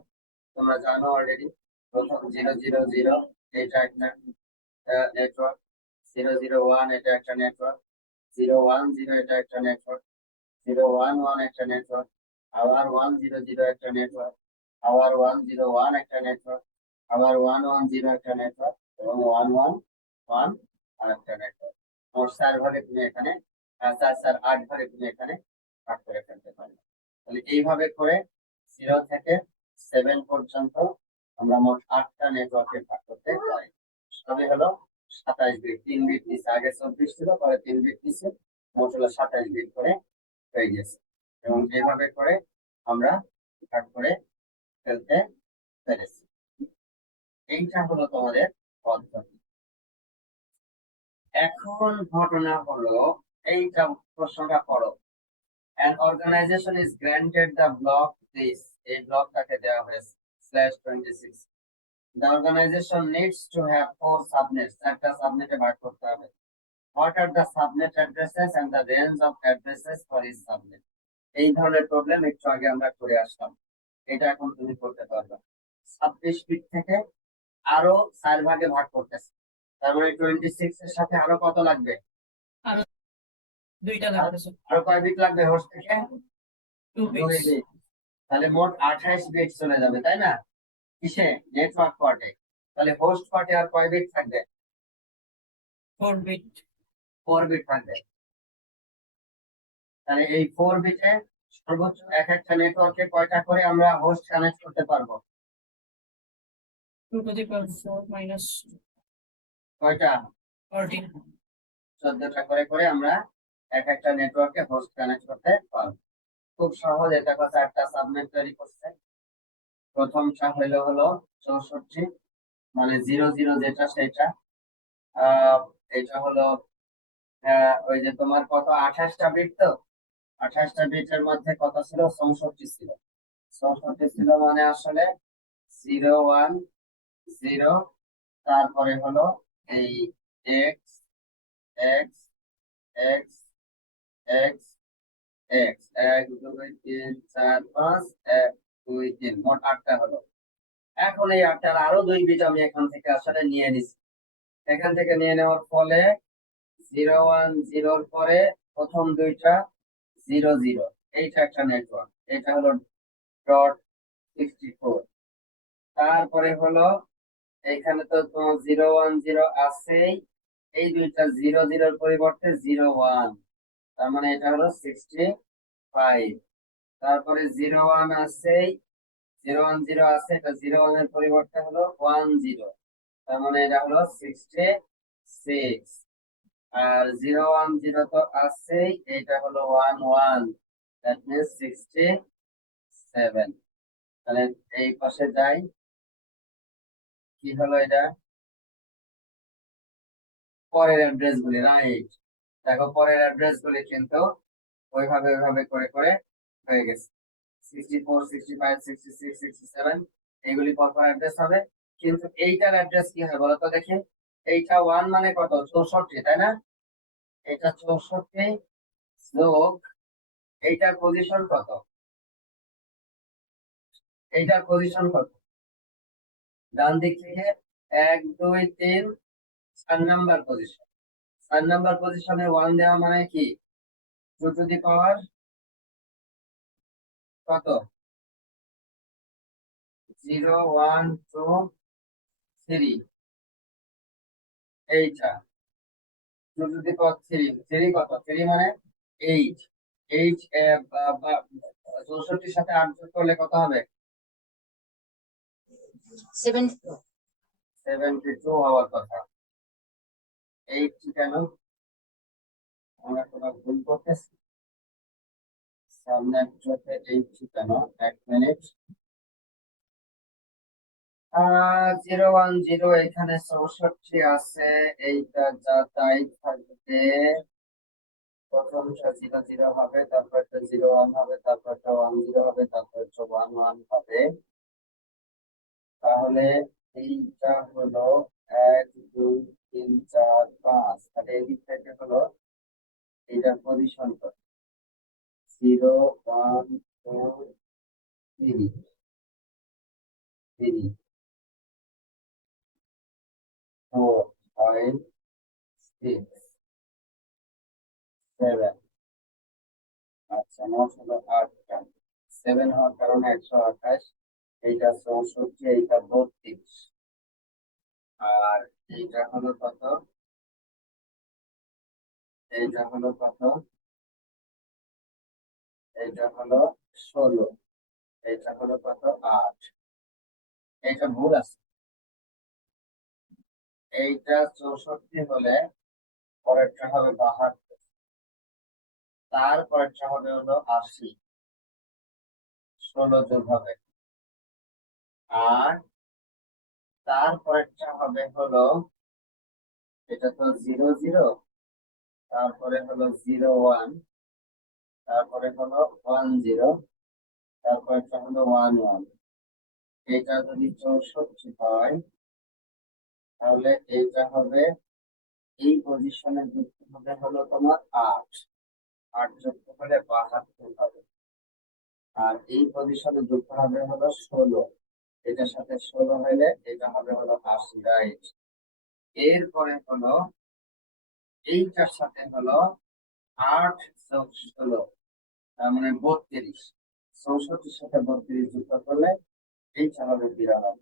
তোমরা জানো অলরেডি। প্রথম 0 0 0, এটা একটা নেটওয়ার্ক। 0 0 1, এটা একটা নেটওয়ার্ক। 0 1 0, এটা একটা নেটওয়ার্ক। 0 1 1 একটা নেটওয়ার্ক। আবার 1 0 0 একটা নেটওয়ার্ক। আবার 1 0 1 একটা নেটওয়ার্ক। আবার 1 1 0 একটা নেটওয়ার্ক, এবং 1 1 1 আর একটা নেটওয়ার্ক। মোট 4 ভাগে তুমি এখানে 4 4 8 ভাগে তুমি এখানে ভাগ করে ফেলতে পারবে। তাহলে এইভাবে করে 0 থেকে 7 পর্যন্ত আমরা মোট 8টা নেটওয়ার্কে ভাগ করতে পারি। তবে হলো 27 বিট, 3 বিট নিচে, আগে 24 ছিল, পরে 3 বিট নিচে, মোট হলো 27 বিট করে হয়ে গেছে। এবং এইভাবে করে আমরা ভাগ করে ফেলতে পেরেছি। এইটা হলো তোমাদের পদ্ধতি। এখন ঘটনা হলো, এইটা প্রশ্নটা পড়ো। An organization is granted the block this, এই ব্লকটাকে দেওয়া হয়েছে /26. The organization needs to have 4 subnets, 4টা সাবনেটে ভাগ করতে হবে। What are the subnet addresses and the range of addresses for each subnet? এই ধরনের প্রবলেম একটু আগে আমরা করে আসলাম, এটা এখন তুমি করতে পারবে। 26 বিট থেকে আরো 4 ভাগে ভাগ করতেছে, তার মানে 26 এর সাথে আরো কত লাগবে? আরো 2টা লাগতেছে, আরো কয় বিট লাগবে হোস্ট থেকে? 2 2 বিটস, বিট। তাহলে মোট 28 বিট চলে যাবে, তাই না? কিসে? নেটওয়ার্ক পার্টে। তাহলে হোস্ট পার্টে আর কয় বিট থাকবে? 4 বিট। 4 বিট থাকবে। তাহলে এই 4 বিটে সর্বোচ্চ এক একটা নেটওয়ার্কে কয়টা করে আমরা হোস্ট কানেক্ট করতে পারবো? 2 to the power 4 minus কয়টা? 14। 14টা করে করে আমরা এক একটা নেটওয়ার্কে হোস্ট কানেক্ট করতে পারবো। খুব সহজ, এটা 4টা সাবনেট তৈরি করছে। প্রথমটা হলো 64, মানে 0 0 যেটা সেটা। এটা হলো ওই যে তোমার কত 28টা বিট, তো 28টা বিটের মধ্যে কত ছিল? 64 ছিল। 64 ছিল মানে আসলে 0 1 0, তারপরে হলো এই x x x x x 1 2 3 4 5 1 2 3, মোট 8টা হলো। এখন এই 8টার আরো 2 বিট আমি এখান থেকে আসলে নিয়ে নিছি। এখান থেকে নিয়ে নেওয়ার ফলে 0 1 0 পরে প্রথম 2টা 0 0, এইটা একটা নেটওয়ার্ক, এটা হলো .64। তারপরে হলো এইখানে তো তোমার 0 1 0 আছেই, এই 2টা 0 0 পরিবর্তে 0 1, তার মানে এটা হলো 64। 5, তারপরে 01 আছে, 010 আছে, এটা 01 এর পরিবর্তে হলো 10, তার মানে এটা হলো 66, আর 010 তো আছেই, এটা হলো 11, দ্যাট মিন্স 67। তাহলে এই পাশে যাই, কি হলো এটা, পরের অ্যাড্রেস গুলি, রাইট। দেখো পরের অ্যাড্রেস গুলি কিন্তু ওইভাবে ওইভাবে করে করে হয়ে গেছে। 64, 65, 66, 67 এইগুলি পরপর অ্যাড্রেস হবে, কিন্তু এইটার অ্যাড্রেস কি হয় বলতো দেখি। এইটা 1 মানে কত, 64, তাই না? এটা 64 যোগ এইটার পজিশন কত, এইটার পজিশন কত, ডান দিক থেকে 1 2 3 4 নাম্বার পজিশন। 4 নাম্বার পজিশনে 1 দেওয়া মানে কি, 2 টু দি পাওয়ার কত, 0 1 2 3, এইটা 2 টু দি পাওয়ার 3, 3 কত, 3 মানে 8, 8 64 সাথে 8 যোগ করলে কত হবে, 72 হওয়ার কথা। 8 কেন, আমরা কোনো ভুল করতেছি, সামনে একসাথে 8 কেন, 1 মিনিট। 010 এখানে 64 আছে, এইটা যা তাই থাকবে, প্রথমটা 00 হবে, তারপর একটা 01 হবে, তারপর একটা 10 হবে, তারপর একটা 11 হবে। তাহলে এইটা হলো 1 2 3 4 5, তাহলে এদিক থেকে হলো এইটার পজিশন কত, 0 1 2 3 3 4 5 6 7। আচ্ছা, মোট হলো 8টা, 7 হওয়ার কারণে 128, এইটা 64, এইটা 32, আর এইটা হলো কত, এইটা হলো কত, এইটা হলো 16, এইটা হলো কত, 8। এইটা ভুল আছে, এইটা 64 হলে পরেরটা হবে 72, তারপরেরটা হবে হলো 80, 16 যোগ হবে, আর তারপরেরটা হবে হলো, এটা তো 00, তারপরে হলো 01, তারপরে হলো 10, তারপরেরটা হলো 11। এটা যদি 64 হয়, তাহলে এইটা হবে, এই পজিশনে যুক্ত হবে হলো তোমার 8, 8 যুক্ত হলে 72 হবে, আর এই পজিশনে যুক্ত হবে হলো 16, এটার সাথে 16 হলে এটা হবে হলো 80, রাইট। এরপরে হলো এইটার সাথে হলো 8 যোগ 16, তার মানে 32, 64 সাথে 32 যুক্ত করলে এইটা হবে 92,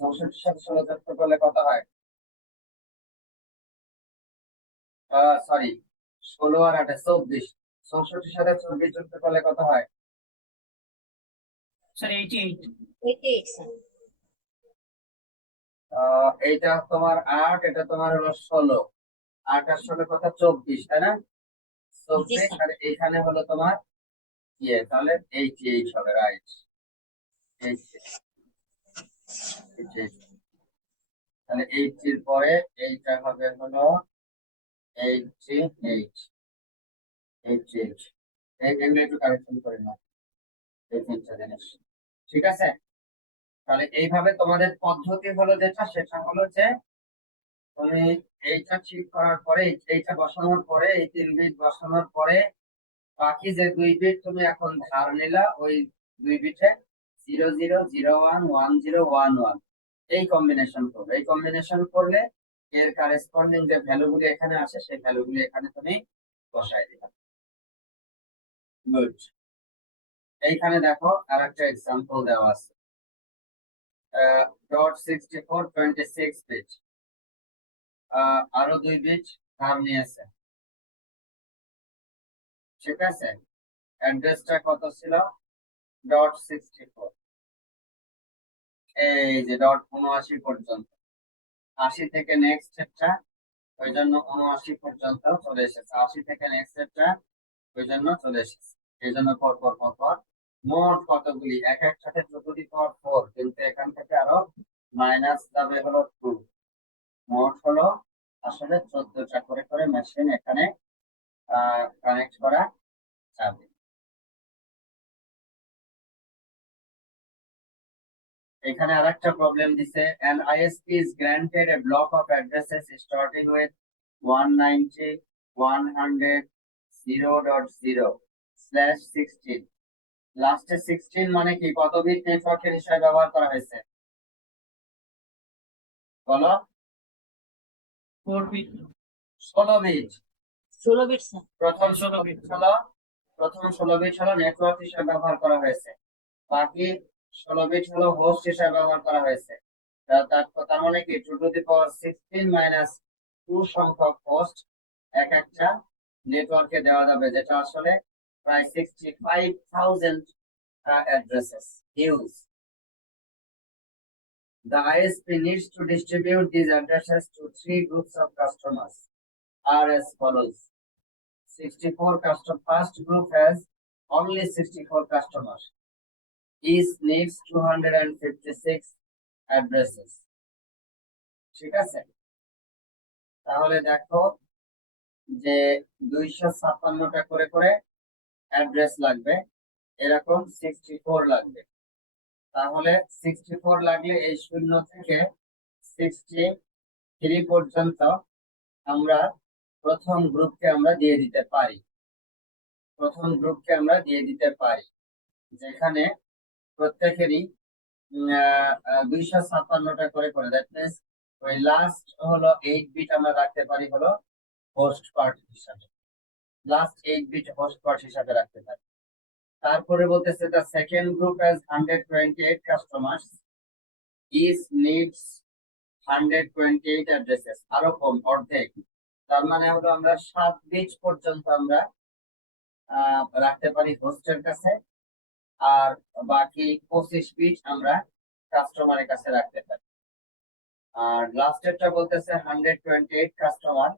64 সাথে 16 যুক্ত করলে কত হয়, সরি, 16 আর 8 24, 64 সাথে 24 যুক্ত করলে কত হয়, স্যার 88। এইটা তোমার 8, এটা তোমার হলো 16, 8 আর 16 কত, 24, তাই না? 24, আর এখানে হলো তোমার ইয়ে, তাহলে 88 হবে, রাইট। তাহলে 80 এর পরে এইটা হবে হলো 88, 88, এগুলো একটু কারেকশন করে নাও, এই তিনটা জিনিস, ঠিক আছে? তাহলে এইভাবে তোমাদের পদ্ধতি হলো যেটা, সেটা হলো যে তুমি এইটা ঠিক করার পরে, এইটা বসানোর পরে, এই 3 বিট বসানোর পরে বাকি যে 2 বিট তুমি এখন ধার নিলা, ওই 2 বিটে 00 01 10 11 এই কম্বিনেশন করবে। এই কম্বিনেশন করলে এর কারেসপন্ডিং যে ভ্যালুগুলি এখানে আসে, সেই ভ্যালুগুলি এখানে তুমি বসাই দিবে। গুড। এইখানে দেখো আরেকটা এক্সাম্পল দেওয়া আছে, .64 26 বিট, আরো 2 বিট ধার নিয়েছে, ঠিক আছে, অ্যাড্রেসটা কত ছিল, .64, এই যে .79 পর্যন্ত, 80 থেকে নেক্সট একটা, ওই জন্য 79 পর্যন্ত চলে এসেছে, 80 থেকে নেক্সট একটা, ওই জন্য চলে এসেছে, এই জন্য পর পর পর পর মোট কতগুলি, এক একসাথে 4 কিন্তু এখান থেকে আরো মাইনাস যাবে হলো 2, মোট হলো আসলে 14টা করে করে মেশিন এখানে কানেক্ট করা যাবে। এখানে আরেকটা প্রবলেম দিছে, an ISP is granted a block of addresses starting with 190.100.0.0/16, লাস্টে 16 মানে কি, কত বিট নেটওয়ার্কের হিসাবে ব্যবহার করা হয়েছে বলো? 4 বিট 16 বিট। 16 bit sir. প্রথম 16 বিট প্রথম 16 বিট হলো নেটওয়ার্ক হিসাবে ব্যবহার করা হয়েছে, বাকি 16 বিট হলো হোস্ট হিসাবে ব্যবহার করা হয়েছে। তার মানে কি 2 টু দি পাওয়ার 16 মাইনাস 2 সংখ্যক হোস্ট এক একটা নেটওয়ার্কে দেওয়া যাবে, যেটা আসলে প্রায় 65,000 addresses use. The ISP needs to distribute these addresses to 3 groups of customers are as follows. 64 first group has only 64 customers. Each needs 256 addresses. ঠিক আছে, তাহলে দেখো যে 256টা করে করে অ্যাড্রেস লাগবে, এরকম 64 লাগবে। তাহলে 64 লাগলে এই 0 থেকে 63 পর্যন্ত আমরা প্রথম গ্রুপকে আমরা দিয়ে দিতে পারি, যেখানে প্রত্যেকেরই 256টা করে করে, দ্যাট মিন্স ওই লাস্ট হলো 8 বিট আমরা রাখতে পারি হলো হোস্ট পার্ট হিসাবে, লাস্ট 8 বিট হোস্ট পার্ট হিসাবে রাখতে পারি। তারপরে বলতেছে the second group has 128 customers, each needs 128 addresses, আরো কম, অর্ধেক। তার মানে হলো আমরা 7 বিট পর্যন্ত আমরা রাখতে পারি হোস্টের কাছে, আর বাকি 25 বিট আমরা কাস্টমারের কাছে রাখতে পারি। আর লাস্টেরটা বলতেছে 128 কাস্টমার,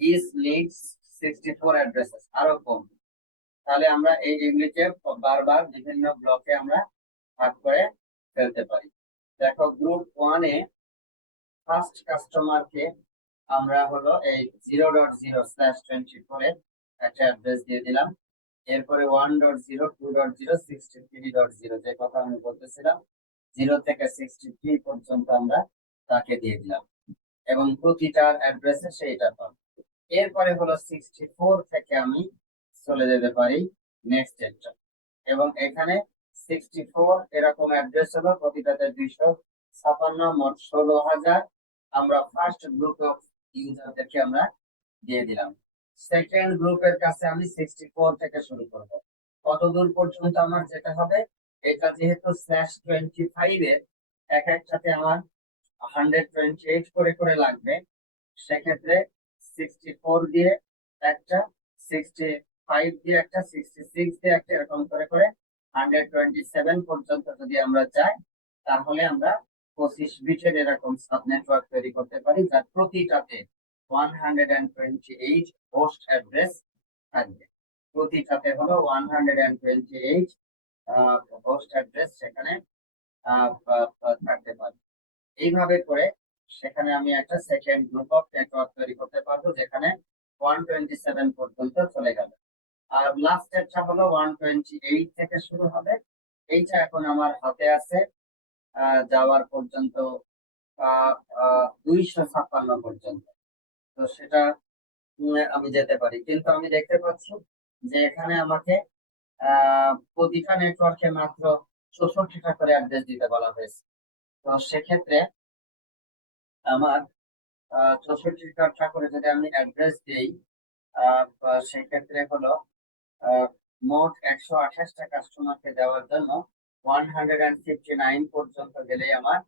each needs 64 addresses, আরো কম। তাহলে আমরা এইগুলিকে বারবার বিভিন্ন ব্লকে আমরা ভাগ করে ফেলতে পারি। দেখো গ্রুপ 1 এ ফার্স্ট কাস্টমারকে আমরা হলো এই 0.0/24 এর একটা অ্যাড্রেস দিয়ে দিলাম, এরপরে 1.0 2.0 63.0 যে কথা আমি বলতেছিলাম 0 থেকে 63 পর্যন্ত আমরা তাকে দিয়ে দিলাম, এবং প্রতিটার অ্যাড্রেসে সেইটা পাবো। এরপরে হলো 64 থেকে আমি চলে যেতে পারি নেক্সট একটা, এবং এখানে 64 এরকম অ্যাড্রেস হলো প্রতিটাতে 256, মোট 16,000 আমরা ফার্স্ট গ্রুপ অফ ইউজারদেরকে আমরা দিয়ে দিলাম। সেকেন্ড গ্রুপের কাছে আমি 64 থেকে শুরু করব, কত দূর পর্যন্ত আমার যেতে হবে, এটা যেহেতু /25 এর এক একসাথে আমার 128 করে করে লাগবে, সেক্ষেত্রে 64 দিয়ে একটা, 65 দিয়ে একটা, 66 দিয়ে একটা, এরকম করে করে 127 পর্যন্ত যদি আমরা যাই, তাহলে আমরা 25 বিটের এরকম সাব নেটওয়ার্ক তৈরি করতে পারি, যার প্রতিটাতে 128 হোস্ট অ্যাড্রেস থাকবে, প্রতিটাতে হলো 128 হোস্ট অ্যাড্রেস সেখানে থাকতে পারে। এইভাবে করে সেখানে আমি একটা সেকেন্ড গ্রুপ অফ নেটওয়ার্ক তৈরি করতে পারবো, যেখানে 127 পর্যন্ত চলে গেল। আর লাস্টেরটা হলো 128 থেকে শুরু হবে, এইটা এখন আমার হাতে আছে যাওয়ার পর্যন্ত 256 পর্যন্ত, তো সেটা আমি যেতে পারি। কিন্তু আমি দেখতে পাচ্ছি যে এখানে আমাকে প্রতিটা নেটওয়ার্কে মাত্র 64টা করে অ্যাড্রেস দিতে বলা হয়েছে, তো সেক্ষেত্রে আমার 64টা করে যদি আমি অ্যাড্রেস দিই, সেক্ষেত্রে হলো মোট 128টা কাস্টমারকে দেওয়ার জন্য 159 পর্যন্ত গেলেই আমার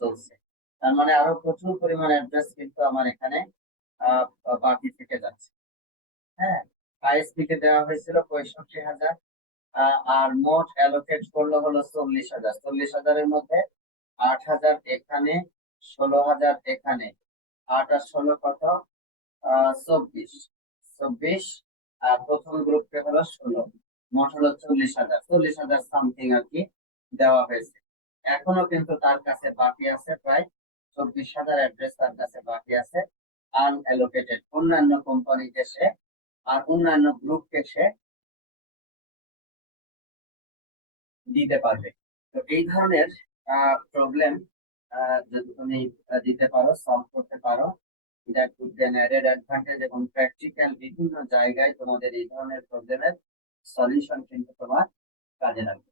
চলছে। তার মানে আরো প্রচুর পরিমাণ অ্যাড্রেস কিন্তু আমার এখানে বাকি থেকে যাচ্ছে। হ্যাঁ, আইএসপি কে দেওয়া হয়েছিল 65,000, আর মোট অ্যালোকেট করলো হলো 40,000। 40,000-এর মধ্যে 8,000 এখানে, 16,000 এখানে, 8 আর 16 কত? 24। 24 আর প্রথম গ্রুপকে হলো 16, মোট হলো 40,000। 40,000 সামথিং আর কি দেওয়া হয়েছে। এখনো কিন্তু তার কাছে বাকি আছে প্রায় 24,000 অ্যাড্রেস, তার কাছে বাকি আছে আনঅ্যালোকেটেড। অন্যান্য কোম্পানিকে সে আর অন্যান্য গ্রুপকে সে দিতে পারবে। তো এই ধরনের প্রবলেম যদি তুমি দিতে পারো, সলভ করতে পারো, that would be an added advantage. এবং প্র্যাকটিক্যাল বিভিন্ন জায়গায় তোমাদের এই ধরনের প্রবলেমের সলিউশন কিন্তু তোমার কাজে লাগবে।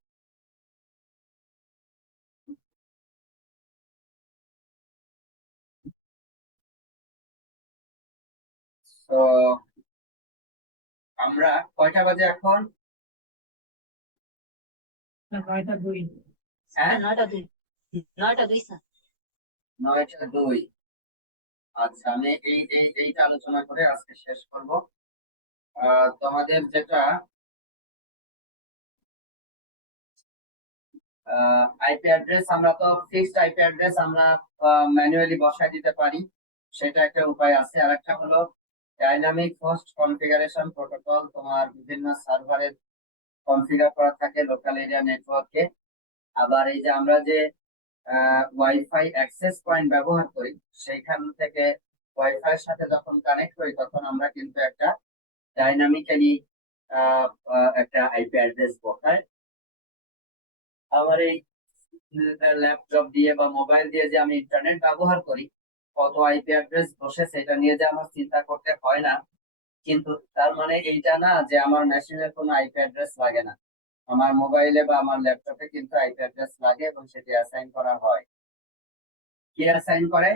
তো আমরা কয়টা বাজে এখন? 9টা 2। হ্যাঁ, 9টা 2। 9টা 2 স্যার। 9টা 2। আচ্ছা, আমি এইটা আলোচনা করে আজকে শেষ করব। তোমাদের যেটা আইপি অ্যাড্রেস, আমরা তো ফিক্সড আইপি অ্যাড্রেস আমরা ম্যানুয়ালি বসায় দিতে পারি, সেটা একটা উপায় আছে। আর একটা হলো ডাইনামিক হোস্ট কনফিগারেশন প্রোটোকল। তোমার বিভিন্ন সার্ভারের কনফিগার করা থাকে লোকাল এরিয়া নেটওয়ার্কে। আবার এই যে আমরা যে ওয়াইফাই অ্যাক্সেস পয়েন্ট ব্যবহার করি, সেইখান থেকে ওয়াইফাই এর সাথে যখন কানেক্ট করি, তখন আমরা কিন্তু একটা ডাইনামিক্যালি একটা আইপি অ্যাড্রেস বসাই। আমার এই ল্যাপটপ দিয়ে বা মোবাইল দিয়ে যে আমি ইন্টারনেট ব্যবহার করি, কত আইপি অ্যাড্রেস বসে সেটা নিয়ে যে আমার চিন্তা করতে হয় না। কিন্তু তার মানে এইটা না যে আমার মেশিনের কোনো আইপি অ্যাড্রেস লাগে না। আমার মোবাইলে বা আমার ল্যাপটপে কিন্তু আইপি অ্যাড্রেস লাগে এবং সেটি অ্যাসাইন করা হয়। কে অ্যাসাইন করে?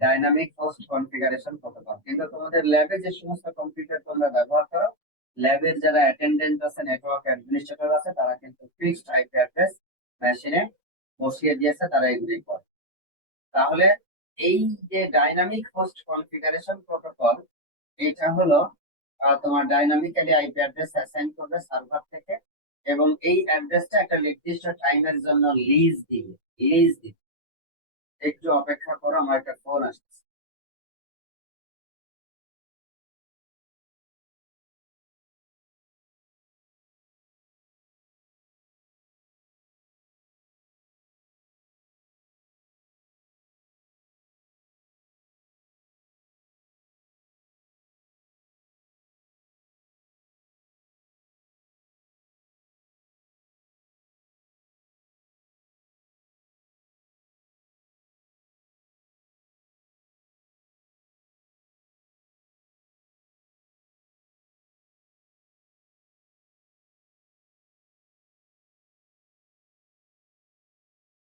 Dynamic host configuration protocol. কিন্তু তোমাদের ল্যাবে যে সমস্ত কম্পিউটার তোমরা ব্যবহার করো, ল্যাবের যারা অ্যাটেন্ডেন্ট আছে, নেটওয়ার্ক অ্যাডমিনিস্ট্রেটর আছে, তারা কিন্তু ফিক্সড আইপি অ্যাড্রেস মেশিনে বসিয়ে দিয়েছে, তারা এগুলি করে। তাহলে এই যে ডাইনামিক হোস্ট কনফিগারেশন প্রোটোকল, এটা হলো তোমার ডাইনামিক্যালি আইপি অ্যাড্রেস অ্যাসাইন করবে সার্ভার থেকে, এবং এই অ্যাড্রেসটা একটা নির্দিষ্ট টাইমের জন্য লিজ দিবে। একটু অপেক্ষা করো, আমার একটা ফোন আসছে।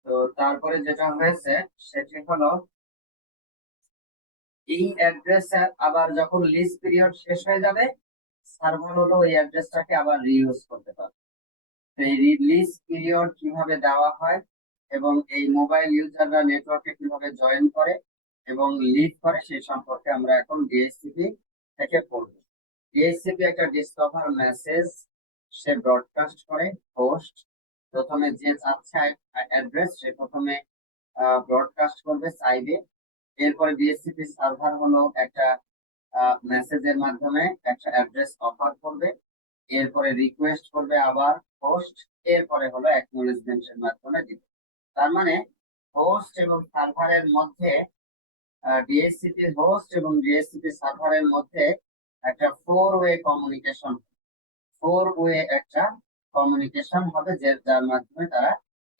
তো তারপরে যেটা হয়েছে সেটি হলো, এই অ্যাড্রেস আবার যখন লিজ পিরিয়ড শেষ হয়ে যাবে, সার্ভার হলো ওই অ্যাড্রেসটাকে আবার রিইউজ করতে পারবে। তো এই রিলিজ পিরিয়ড কিভাবে দেওয়া হয় এবং এই মোবাইল ইউজাররা নেটওয়ার্কে কিভাবে জয়েন করে এবং লিভ করে, সেই সম্পর্কে আমরা এখন ডিএসসিপি থেকে পড়ব। ডিএসসিপি একটা ডিসকভার মেসেজ সে ব্রডকাস্ট করে। হোস্ট প্রথমে যে চাচ্ছে অ্যাড্রেস, সে প্রথমে ব্রডকাস্ট করবে চাইবে। এরপরে ডিএসসিপি সার্ভার হলো একটা মেসেজের মাধ্যমে একটা অ্যাড্রেস অফার করবে। এরপরে রিকোয়েস্ট করবে আবার হোস্ট, এরপরে হলো অ্যাকনোলেজমেন্টের মাধ্যমে দিবে। তার মানে হোস্ট এবং সার্ভারের মধ্যে, ডিএসসিপি হোস্ট এবং ডিএসসিপি সার্ভারের মধ্যে একটা 4 ওয়ে কমিউনিকেশন, একটা কমিউনিকেশন হবে, যার মাধ্যমে তারা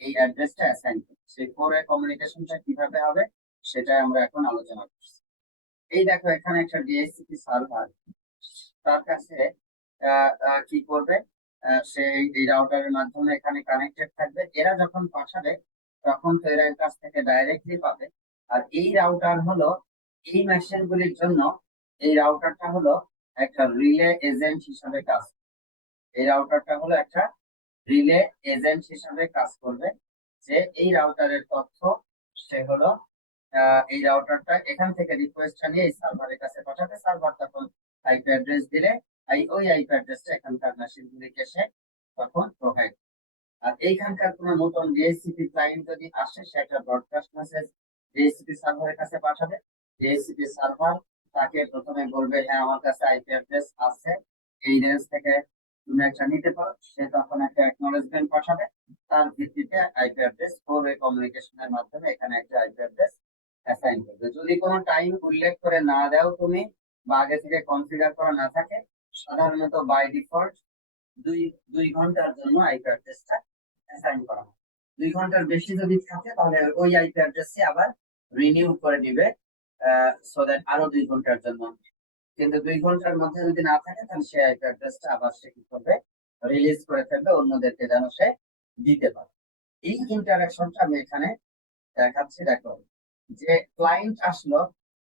এই অ্যাড্রেসটা অ্যাসাইন করবে। সেই 4 ওয়ে কমিউনিকেশনটা কিভাবে হবে সেটাই আমরা এখন আলোচনা করছি। এই দেখো, এখানে একটা ডিএসসিপি সার্ভার, তার কাছে কি করবে, সে এই রাউটারের মাধ্যমে এখানে কানেক্টেড থাকবে। এরা যখন পাঠাবে তখন তো এরা এর কাছ থেকে ডাইরেক্টলি পাবে। আর এই রাউটার হলো এই মেশিন গুলির জন্য, এই রাউটারটা হলো একটা রিলে এজেন্ট হিসাবে কাজ করে। এই রাউটারটা হলো একটা রিলে এজেন্ট হিসাবে কাজ করবে, যে এই রাউটারের তথ্য সে হলো এই রাউটারটা এখান থেকে রিকোয়েস্টটা নিয়ে এই সার্ভারের কাছে পাঠাবে। সার্ভার তখন আইপি অ্যাড্রেস দিলে ওই আইপি অ্যাড্রেসটা এখানকার মেশিনগুলিকে সে তখন প্রোভাইড। আর এইখানকার কোনো নতুন ডিএসসিপি ক্লায়েন্ট যদি আসে, সে একটা ব্রডকাস্ট মেসেজ ডিএসসিপি সার্ভারের কাছে পাঠাবে। ডিএসসিপি সার্ভার তাকে প্রথমে বলবে হ্যাঁ আমার কাছে আইপি অ্যাড্রেস আছে, এই রেঞ্জ থেকে তুমি একটা নিতে পারো। সে তখন একটা অ্যাকনলেজমেন্ট পাঠাবে, তার ভিত্তিতে আইপি অ্যাড্রেস ফোর ওয়ে কমিউনিকেশনের মাধ্যমে এখানে একটা আইপি অ্যাড্রেস অ্যাসাইন করবে। যদি কোনো টাইম উল্লেখ করে না দাও তুমি, বা আগে থেকে কনফিগার করা না থাকে, সাধারণত বাই ডিফল্ট দুই ঘন্টার জন্য আইপি অ্যাড্রেসটা অ্যাসাইন করা হয়। 2 ঘন্টার বেশি যদি থাকে তাহলে ওই আইপি অ্যাড্রেসে আবার রিনিউ করে দিবে, সো দ্যাট আরো 2 ঘন্টার জন্য। কিন্তু 2 ঘন্টার মধ্যে যদি না থাকে তাহলে সেই আইপি অ্যাড্রেসটা আবার সে কি করবে, রিলিজ করে ফেলবে অন্যদেরকে যেন সে দিতে পারে। এই ইন্টারাকশনটা আমি এখানে দেখাচ্ছি। দেখো, যে ক্লায়েন্ট আসলো,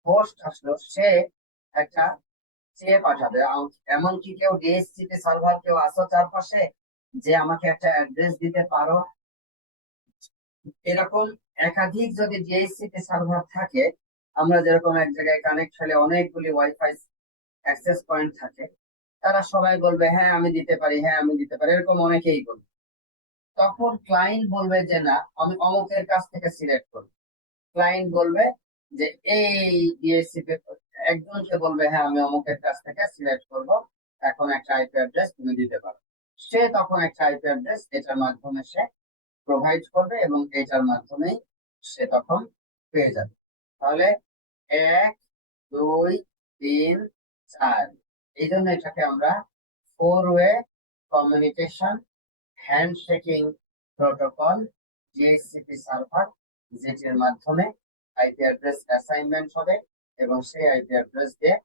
হোস্ট আসলো, সে একটা চেয়ে পাঠাবে। এমনকি কেউ ডিএসসিপি সার্ভার কেউ আসো চারপাশে যে আমাকে একটা অ্যাড্রেস দিতে পারো, এরকম একাধিক যদি ডিএসসিপি সার্ভার থাকে, আমরা যেরকম এক জায়গায় কানেক্ট হলে অনেকগুলি ওয়াইফাই অ্যাক্সেস পয়েন্ট থাকে, তারা সবাই বলবে হ্যাঁ আমি দিতে পারি, হ্যাঁ আমি দিতে পারি, এরকম অনেকেই বলবে। তখন ক্লায়েন্ট বলবে যে না, আমি অমুকের কাছ থেকে সিলেক্ট করব। ক্লায়েন্ট বলবে যে এই ডিএসসিপি, একজনকে বলবে হ্যাঁ আমি অমুকের কাছ থেকে সিলেক্ট করব, এখন একটা আইপি অ্যাড্রেস তুমি দিতে পারো। সে তখন একটা আইপি অ্যাড্রেস এটার মাধ্যমে সে প্রোভাইড করবে এবং এটার মাধ্যমেই সে তখন পেয়ে যাবে। তাহলে 1 2 3 4, এই জন্য এটাকে আমরা four way communication handshaking protocol DSCP server, যেটির মাধ্যমে আইপি অ্যাড্রেস অ্যাসাইনমেন্ট হবে এবং সেই আইপি অ্যাড্রেস দিয়ে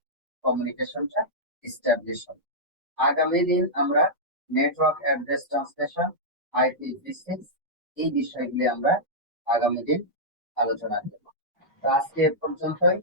কমিউনিকেশনটা এস্টাবলিশ হবে। আগামী দিন আমরা নেটওয়ার্ক অ্যাড্রেস ট্রান্সলেশন, IPv6, এই বিষয়গুলি আমরা আগামী দিন আলোচনা করব। তো আজকে এ পর্যন্তই।